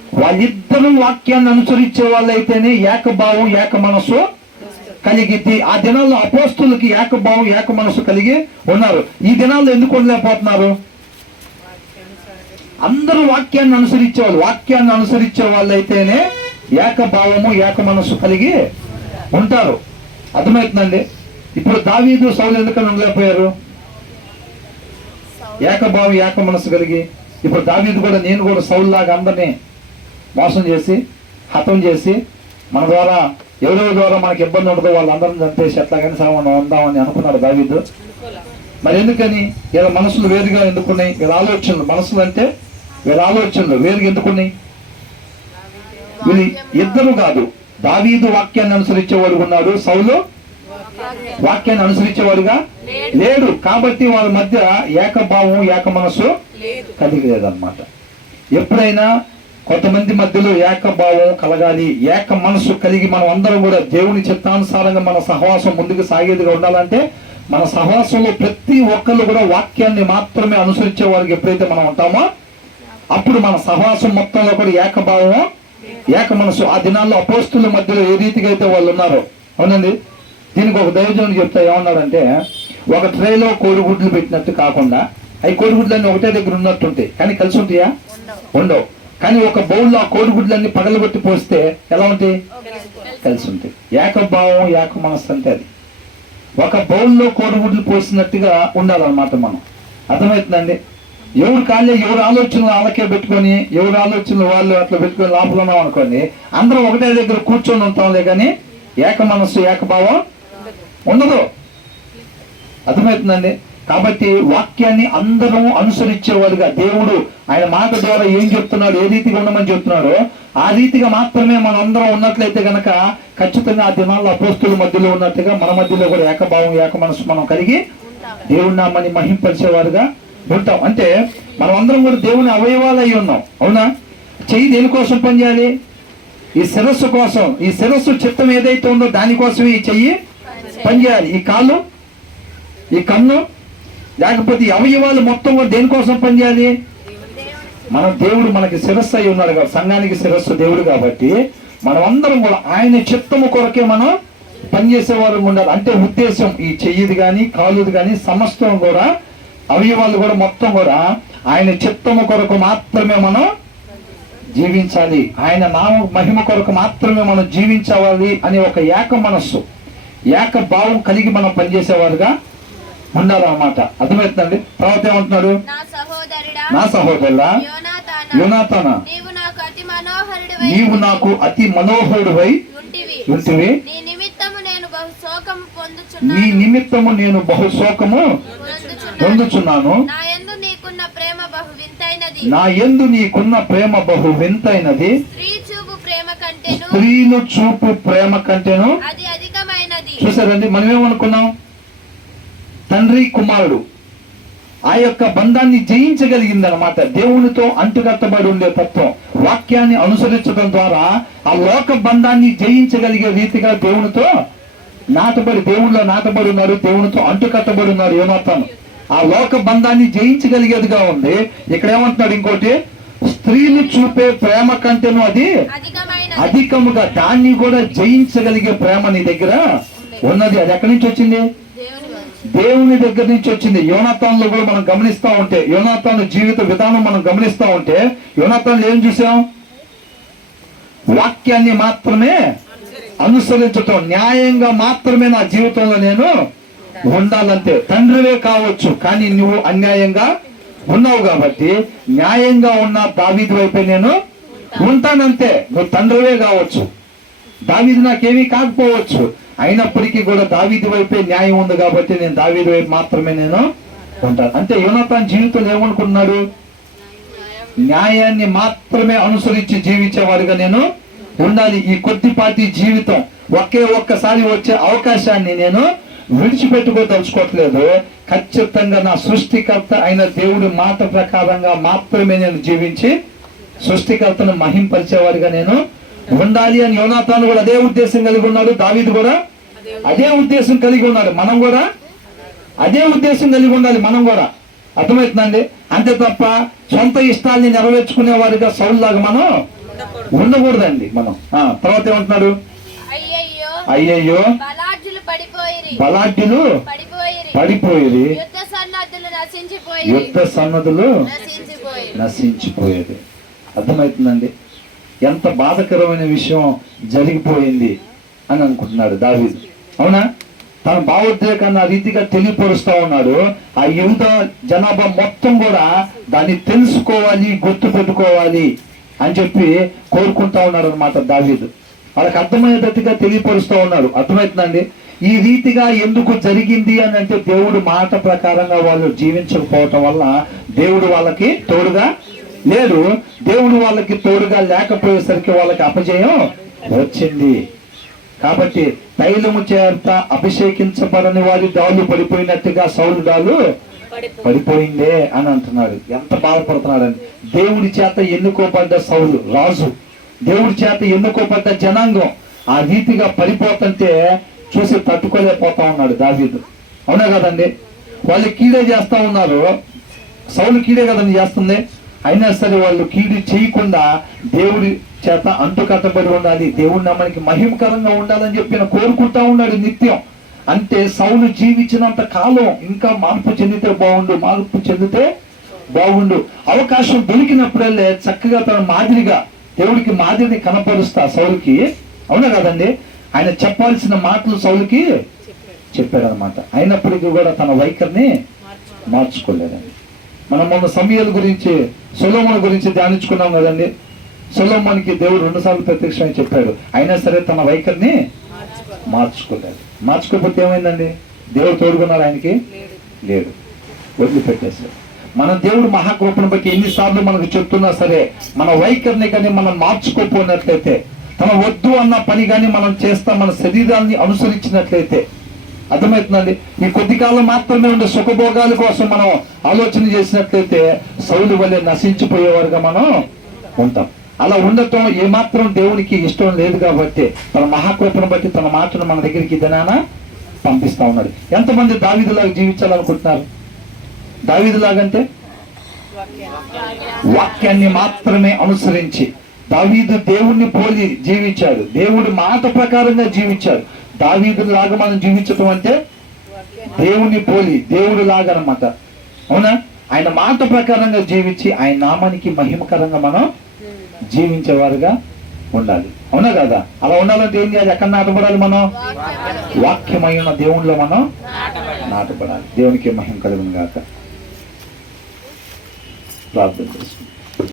వాళ్ళిద్దరూ వాక్యాన్ని అనుసరించే వాళ్ళైతేనే ఏకభావం ఏక మనసు కలిగిద్ది. ఆ దినాల్లో అపోస్తులకి ఏకభావం ఏక మనసు కలిగి ఉన్నారు. ఈ దినాల్లో ఎందుకు ఉండలేకపోతున్నారు? అందరూ వాక్యాన్ని అనుసరించేవాళ్ళు. వాక్యాన్ని అనుసరించే వాళ్ళైతేనే ఏకభావము ఏక మనసు కలిగి ఉంటారు. అర్థమవుతుందండి? ఇప్పుడు దావీదు సౌలు ఎందుకని ఉండలేకపోయారు? ఏకభావం ఏక మనసు కలిగి. ఇప్పుడు దావీదు కూడా నేను కూడా సౌలులాగా అందరినీ మోసం చేసి హతం చేసి మన ద్వారా ఎవరెవరి ద్వారా మనకి ఇబ్బంది ఉండదో వాళ్ళందరిని చంపేసి ఎట్లాగైనా సరే మనం ఉందామని అనుకున్నాడు దావీదు. మరి ఎందుకని? వీళ్ళ మనసులు వేరుగా ఎందుకున్నాయి? వీళ్ళ ఆలోచనలు, మనసులు అంటే వీళ్ళ ఆలోచనలు వేరుగా ఎందుకున్నాయి? వీళ్ళు ఇద్దరు కాదు. దావీదు వాక్యాన్ని అనుసరించేవాడు ఉన్నాడు, సౌలు వాక్యాన్ని అనుసరించేవాడుగా లేడు. కాబట్టి వాళ్ళ మధ్య ఏకభావం ఏక మనసు కలిగి లేదన్నమాట. ఎప్పుడైనా కొంతమంది మధ్యలో ఏకభావం కలగాలి, ఏక మనసు కలిగి మనం అందరం కూడా దేవుని చిత్తానుసారంగా మన సహవాసం ముందుకు సాగేదిగా ఉండాలంటే మన సహవాసంలో ప్రతి ఒక్కళ్ళు కూడా వాక్యాన్ని మాత్రమే అనుసరించే వారికి ఎప్పుడైతే మనం ఉంటామో అప్పుడు మన సహవాసం మొత్తంలో కూడా ఏకభావం ఏక మనసు. ఆ దినాల్లో అపోస్తుల మధ్యలో ఏ రీతిగా అయితే వాళ్ళు ఉన్నారో, అవునండి. దీనికి ఒక దైవజనుడు చెప్తా ఏమన్నాడంటే, ఒక ట్రేలో కోడిగుడ్లు పెట్టినట్టు కాకుండా అవి కోడిగుడ్లన్నీ ఒకటే దగ్గర ఉన్నట్టుంటాయి, కానీ కలిసి ఉంటాయా? ఉండవు. కానీ ఒక బౌల్లో ఆ కోడిగుడ్లన్నీ పగలగొట్టి పోస్తే ఎలా ఉంటాయి? కలిసి ఉంటాయి. ఏకభావం ఏక మనసు అంటే అది. ఒక బౌల్లో కోడిగుడ్లు పోసినట్టుగా ఉండాలన్నమాట మనం. అర్థమవుతుందండి? ఎవరు కాళ్ళే ఎవరు ఆలోచనలు వాళ్ళకే పెట్టుకొని ఎవరు ఆలోచనలు వాళ్ళు అట్లా పెట్టుకొని లోపల ఉన్నాం అనుకోండి, అందరం ఒకటే దగ్గర కూర్చొని ఉంటాంలే, కానీ ఏక మనస్సు ఏకభావం ఉండదు. అర్థమవుతుందండి? కాబట్టి వాక్యాన్ని అందరూ అనుసరించేవారుగా దేవుడు ఆయన మాట ద్వారా ఏం చెప్తున్నాడు, ఏ రీతిగా ఉండమని చెప్తున్నాడో ఆ రీతిగా మాత్రమే మనం అందరం ఉన్నట్లయితే గనక ఖచ్చితంగా ఆ దినాల్లో అపోస్తుల మధ్యలో ఉన్నట్టుగా మన మధ్యలో కూడా ఏకభావం ఏక మనసు మనం కలిగి దేవుడి నామాన్ని మహింపరిచేవారుగా ఉంటాం. అంటే మనం అందరం కూడా దేవుని అవయవాలు అయి ఉన్నాం, అవునా? చెయ్యి దేనికోసం పనిచేయాలి? ఈ శిరస్సు కోసం. ఈ శిరస్సు చిత్తం ఏదైతే ఉందో దానికోసమే ఈ చెయ్యి పనిచేయాలి. ఈ కాళ్ళు, ఈ కన్ను, లేకపోతే ఈ అవయవాలు మొత్తం కూడా దేనికోసం పనిచేయాలి? మన దేవుడు మనకి శిరస్సు అయి ఉన్నాడు కాబట్టి, సంఘానికి శిరస్సు దేవుడు కాబట్టి మనం అందరం కూడా ఆయన చిత్తము కొరకే మనం పనిచేసేవారు ఉండాలి. అంటే ఉద్దేశం ఈ చెయ్యిది కానీ కాలుది కానీ సమస్తం కూడా అవయవాలు కూడా మొత్తం కూడా ఆయన చిత్తము కొరకు మాత్రమే మనం జీవించాలి, ఆయన నామ మహిమ కొరకు మాత్రమే మనం జీవించాలి అనే ఒక ఏక మనస్సు ఏక భావం కలిగి మనం పనిచేసేవారుగా ఉండాలన్నమాట. అర్థమవుతుందండి? తర్వాత ఏమంటున్నాడు? నా సహోదరుడా యోనాతానా, నీవు నాకు అతి మనోహరుడివై ఉంటివి, నీ నిమిత్తము నేను బహు శోకము పొందుచున్నాను, నా యందు నీకున్న ప్రేమ బహు వింతైనది, స్త్రీలు చూపు ప్రేమ కంటేను. చూసారండి, మనం ఏమనుకున్నాం? తండ్రి కుమారుడు ఆ యొక్క బంధాన్ని జయించగలిగింది అనమాట. దేవునితో అంటుకట్టబడి ఉండే తత్వం వాక్యాన్ని అనుసరించడం ద్వారా ఆ లోక బంధాన్ని జయించగలిగే రీతిగా దేవునితో నాటబడి, దేవుళ్ళో నాటబడి ఉన్నాడు, దేవునితో అంటుకట్టబడి ఉన్నాడు యోనాతాను. ఆ లోక బంధాన్ని జయించగలిగేదిగా ఉంది. ఇక్కడ ఏమంటున్నాడు ఇంకోటి, స్త్రీలు చూపే ప్రేమ కంటేను అది అధికముగా, దాన్ని కూడా జయించగలిగే ప్రేమ నీ దగ్గర ఉన్నది. అది ఎక్కడి నుంచి వచ్చింది? దేవుని దగ్గర నుంచి వచ్చింది. యోనాతానులో కూడా మనం గమనిస్తూ ఉంటే, యోనాతాను జీవిత విధానం మనం గమనిస్తూ ఉంటే, యోనాతానులో ఏం చూసాం? వాక్యాన్ని మాత్రమే అనుసరించటం, న్యాయంగా మాత్రమే నా జీవితంలో నేను ఉండాలంటే. తండ్రివే కావచ్చు, కానీ నువ్వు అన్యాయంగా ఉన్నావు కాబట్టి న్యాయంగా ఉన్న దావీదు వైపే నేను ఉంటానంతే. నువ్వు తండ్రివే కావచ్చు, దావీదు నాకేమీ కాకపోవచ్చు, అయినప్పటికీ కూడా దావీదు వైపే న్యాయం ఉంది కాబట్టి నేను దావీదు వైపు మాత్రమే నేను ఉంటాను. అంటే యోనాతాను జీవితంలో ఏమనుకున్నాడు? న్యాయాన్ని మాత్రమే అనుసరించి జీవించేవాడిగా నేను ఉండాలి. ఈ కొద్దిపాటి జీవితం ఒక్కసారి వచ్చే అవకాశాన్ని నేను విడిచిపెట్టుకోదలుచుకోవట్లేదు. ఖచ్చితంగా నా సృష్టికర్త అయిన దేవుడి మాట ప్రకారంగా మాత్రమే నేను జీవించి సృష్టికర్తను మహింపరిచేవాడిగా నేను ఉండాలి అని యోనాతాను కూడా అదే ఉద్దేశం కలిగి ఉన్నాడు. దావీదు కూడా అదే ఉద్దేశం కలిగి ఉన్నాడు. మనం కూడా అదే ఉద్దేశం కలిగి ఉండాలి. మనం కూడా. అర్థమవుతుందండి? అంతే తప్ప సొంత ఇష్టాల్ని నెరవేర్చుకునే వారిగా సౌలులాగా మనం ఉండకూడదండి మనం. తర్వాత ఏమంటున్నాడు? అయ్యయ్యో అయ్యయ్యో బలాఢ్యులు పడిపోయిరి బలాఢ్యులు పడిపోయిరి పడిపోయేది, యుద్ధ సన్నద్ధులు నశించిపోయిరి యుద్ధ సన్నదులు నశించిపోయిరి. నశించిపోయేది. అర్థమవుతుందండి ఎంత బాధకరమైన విషయం జరిగిపోయింది అని అనుకుంటున్నాడు దావీదు. అవునా? తన భావోద్రేకాన్ని ఆ రీతిగా తెలియపరుస్తా ఉన్నాడు. ఆ యూద జనాభా మొత్తం కూడా దాన్ని తెలుసుకోవాలి, గుర్తు పెట్టుకోవాలి అని చెప్పి కోరుకుంటా ఉన్నాడు అనమాట దావీదు. వాళ్ళకి అర్థమయ్యేటట్టుగా తెలియపరుస్తూ ఉన్నాడు. అర్థమవుతుందండి? ఈ రీతిగా ఎందుకు జరిగింది అని అంటే దేవుడు మాట ప్రకారంగా వాళ్ళు జీవించకపోవటం వల్ల దేవుడు వాళ్ళకి తోడుగా లేడు. దేవుడు వాళ్ళకి తోడుగా లేకపోయేసరికి వాళ్ళకి అపజయం వచ్చింది. కాబట్టి తైలము చేత అభిషేకించబడని వారి డాలు పడిపోయినట్టుగా సౌలు డాలు పడిపోయిందే అని అంటున్నాడు. ఎంత బాధపడుతున్నాడని. దేవుడి చేత ఎన్నుకోబడ్డ సౌలు రాజు, దేవుడి చేత ఎన్నుకోబడ్డ జనాంగం ఆ రీతిగా పడిపోతుంటే చూసి తట్టుకోలేకపోతా ఉన్నాడు దావీదు. అవునా కదండి? వాళ్ళు కీడే చేస్తా ఉన్నారు, సౌలు కీడే కదండి చేస్తుంది. అయినా సరే వాళ్ళు కీడు చేయకుండా దేవుడి చేత అంటుకట్టబడి ఉండాలి, దేవుడి నామానికి మహిమకరంగా ఉండాలని చెప్పి కోరుకుంటా ఉన్నాడు నిత్యం. అంటే సౌలు జీవించినంత కాలం ఇంకా మార్పు చెందితే బాగుండు, మార్పు చెందితే బాగుండు. అవకాశం దొరికినప్పుడల్లే చక్కగా తన మాదిరిగా దేవుడికి మాదిరిని కనపరుస్తా సౌలుకి. అవునా కదండి? ఆయన చెప్పాల్సిన మాటలు సౌలుకి చెప్పాడనమాట. అయినప్పటికీ కూడా తన వైఖరిని మార్చుకోలేదండి. మనం మొన్న సమూయేలు గురించి, సొలొమోను గురించి ధ్యానించుకున్నాం కదండి. సొలొమోనుకి దేవుడు 2 సార్లు ప్రత్యక్షమని చెప్పాడు. అయినా సరే తన వైఖరిని మార్చుకోలేదు. మార్చుకోకపోతే ఏమైందండి? దేవుడు తోడుకున్నాడు ఆయనకి? లేడు, వదిలిపెట్టేశాడు. మన దేవుడు మహాకృపను బట్టి ఎన్నిసార్లు మనకు చెప్తున్నా సరే మన వైఖరిని కానీ మనం మార్చుకోపోయినట్లయితే, తన వద్దు అన్న పని కానీ మనం చేస్తాం, మన శరీరాన్ని అనుసరించినట్లయితే, అర్థమవుతుందండి? ఈ కొద్ది కాలం మాత్రమే ఉండే సుఖభోగాల కోసం మనం ఆలోచన చేసినట్లయితే సౌలు వల్లే నశించిపోయేవారుగా మనం ఉంటాం. అలా ఉండటం ఏమాత్రం దేవునికి ఇష్టం లేదు. కాబట్టి తన మహాకృపను బట్టి తన మాటను మన దగ్గరికి దినాన పంపిస్తా ఉన్నాడు. ఎంతమంది దావీదులాగా జీవించాలనుకుంటున్నారు? దావీదులాగంటే వాక్యాన్ని మాత్రమే అనుసరించి, దావీదు దేవుణ్ణి పోలి జీవించాడు, దేవుడి మాట ప్రకారంగా జీవించాడు. దావీదు లాగా మనం జీవించటం అంటే దేవుని పోలి, దేవుడు లాగా అనమాట. అవునా? ఆయన మాట ప్రకారంగా జీవించి ఆయన నామానికి మహిమకరంగా మనం జీవించేవారుగా ఉండాలి. అవునా కదా? అలా ఉండాలంటే ఏం చేయాలి? ఎక్కడ నాటపడాలి? మనం వాక్యమైన దేవునిలో మనం నాటపడాలి. దేవునికి మహిమ కలుగును గాక. ప్రార్థన చేసుకుంటాం.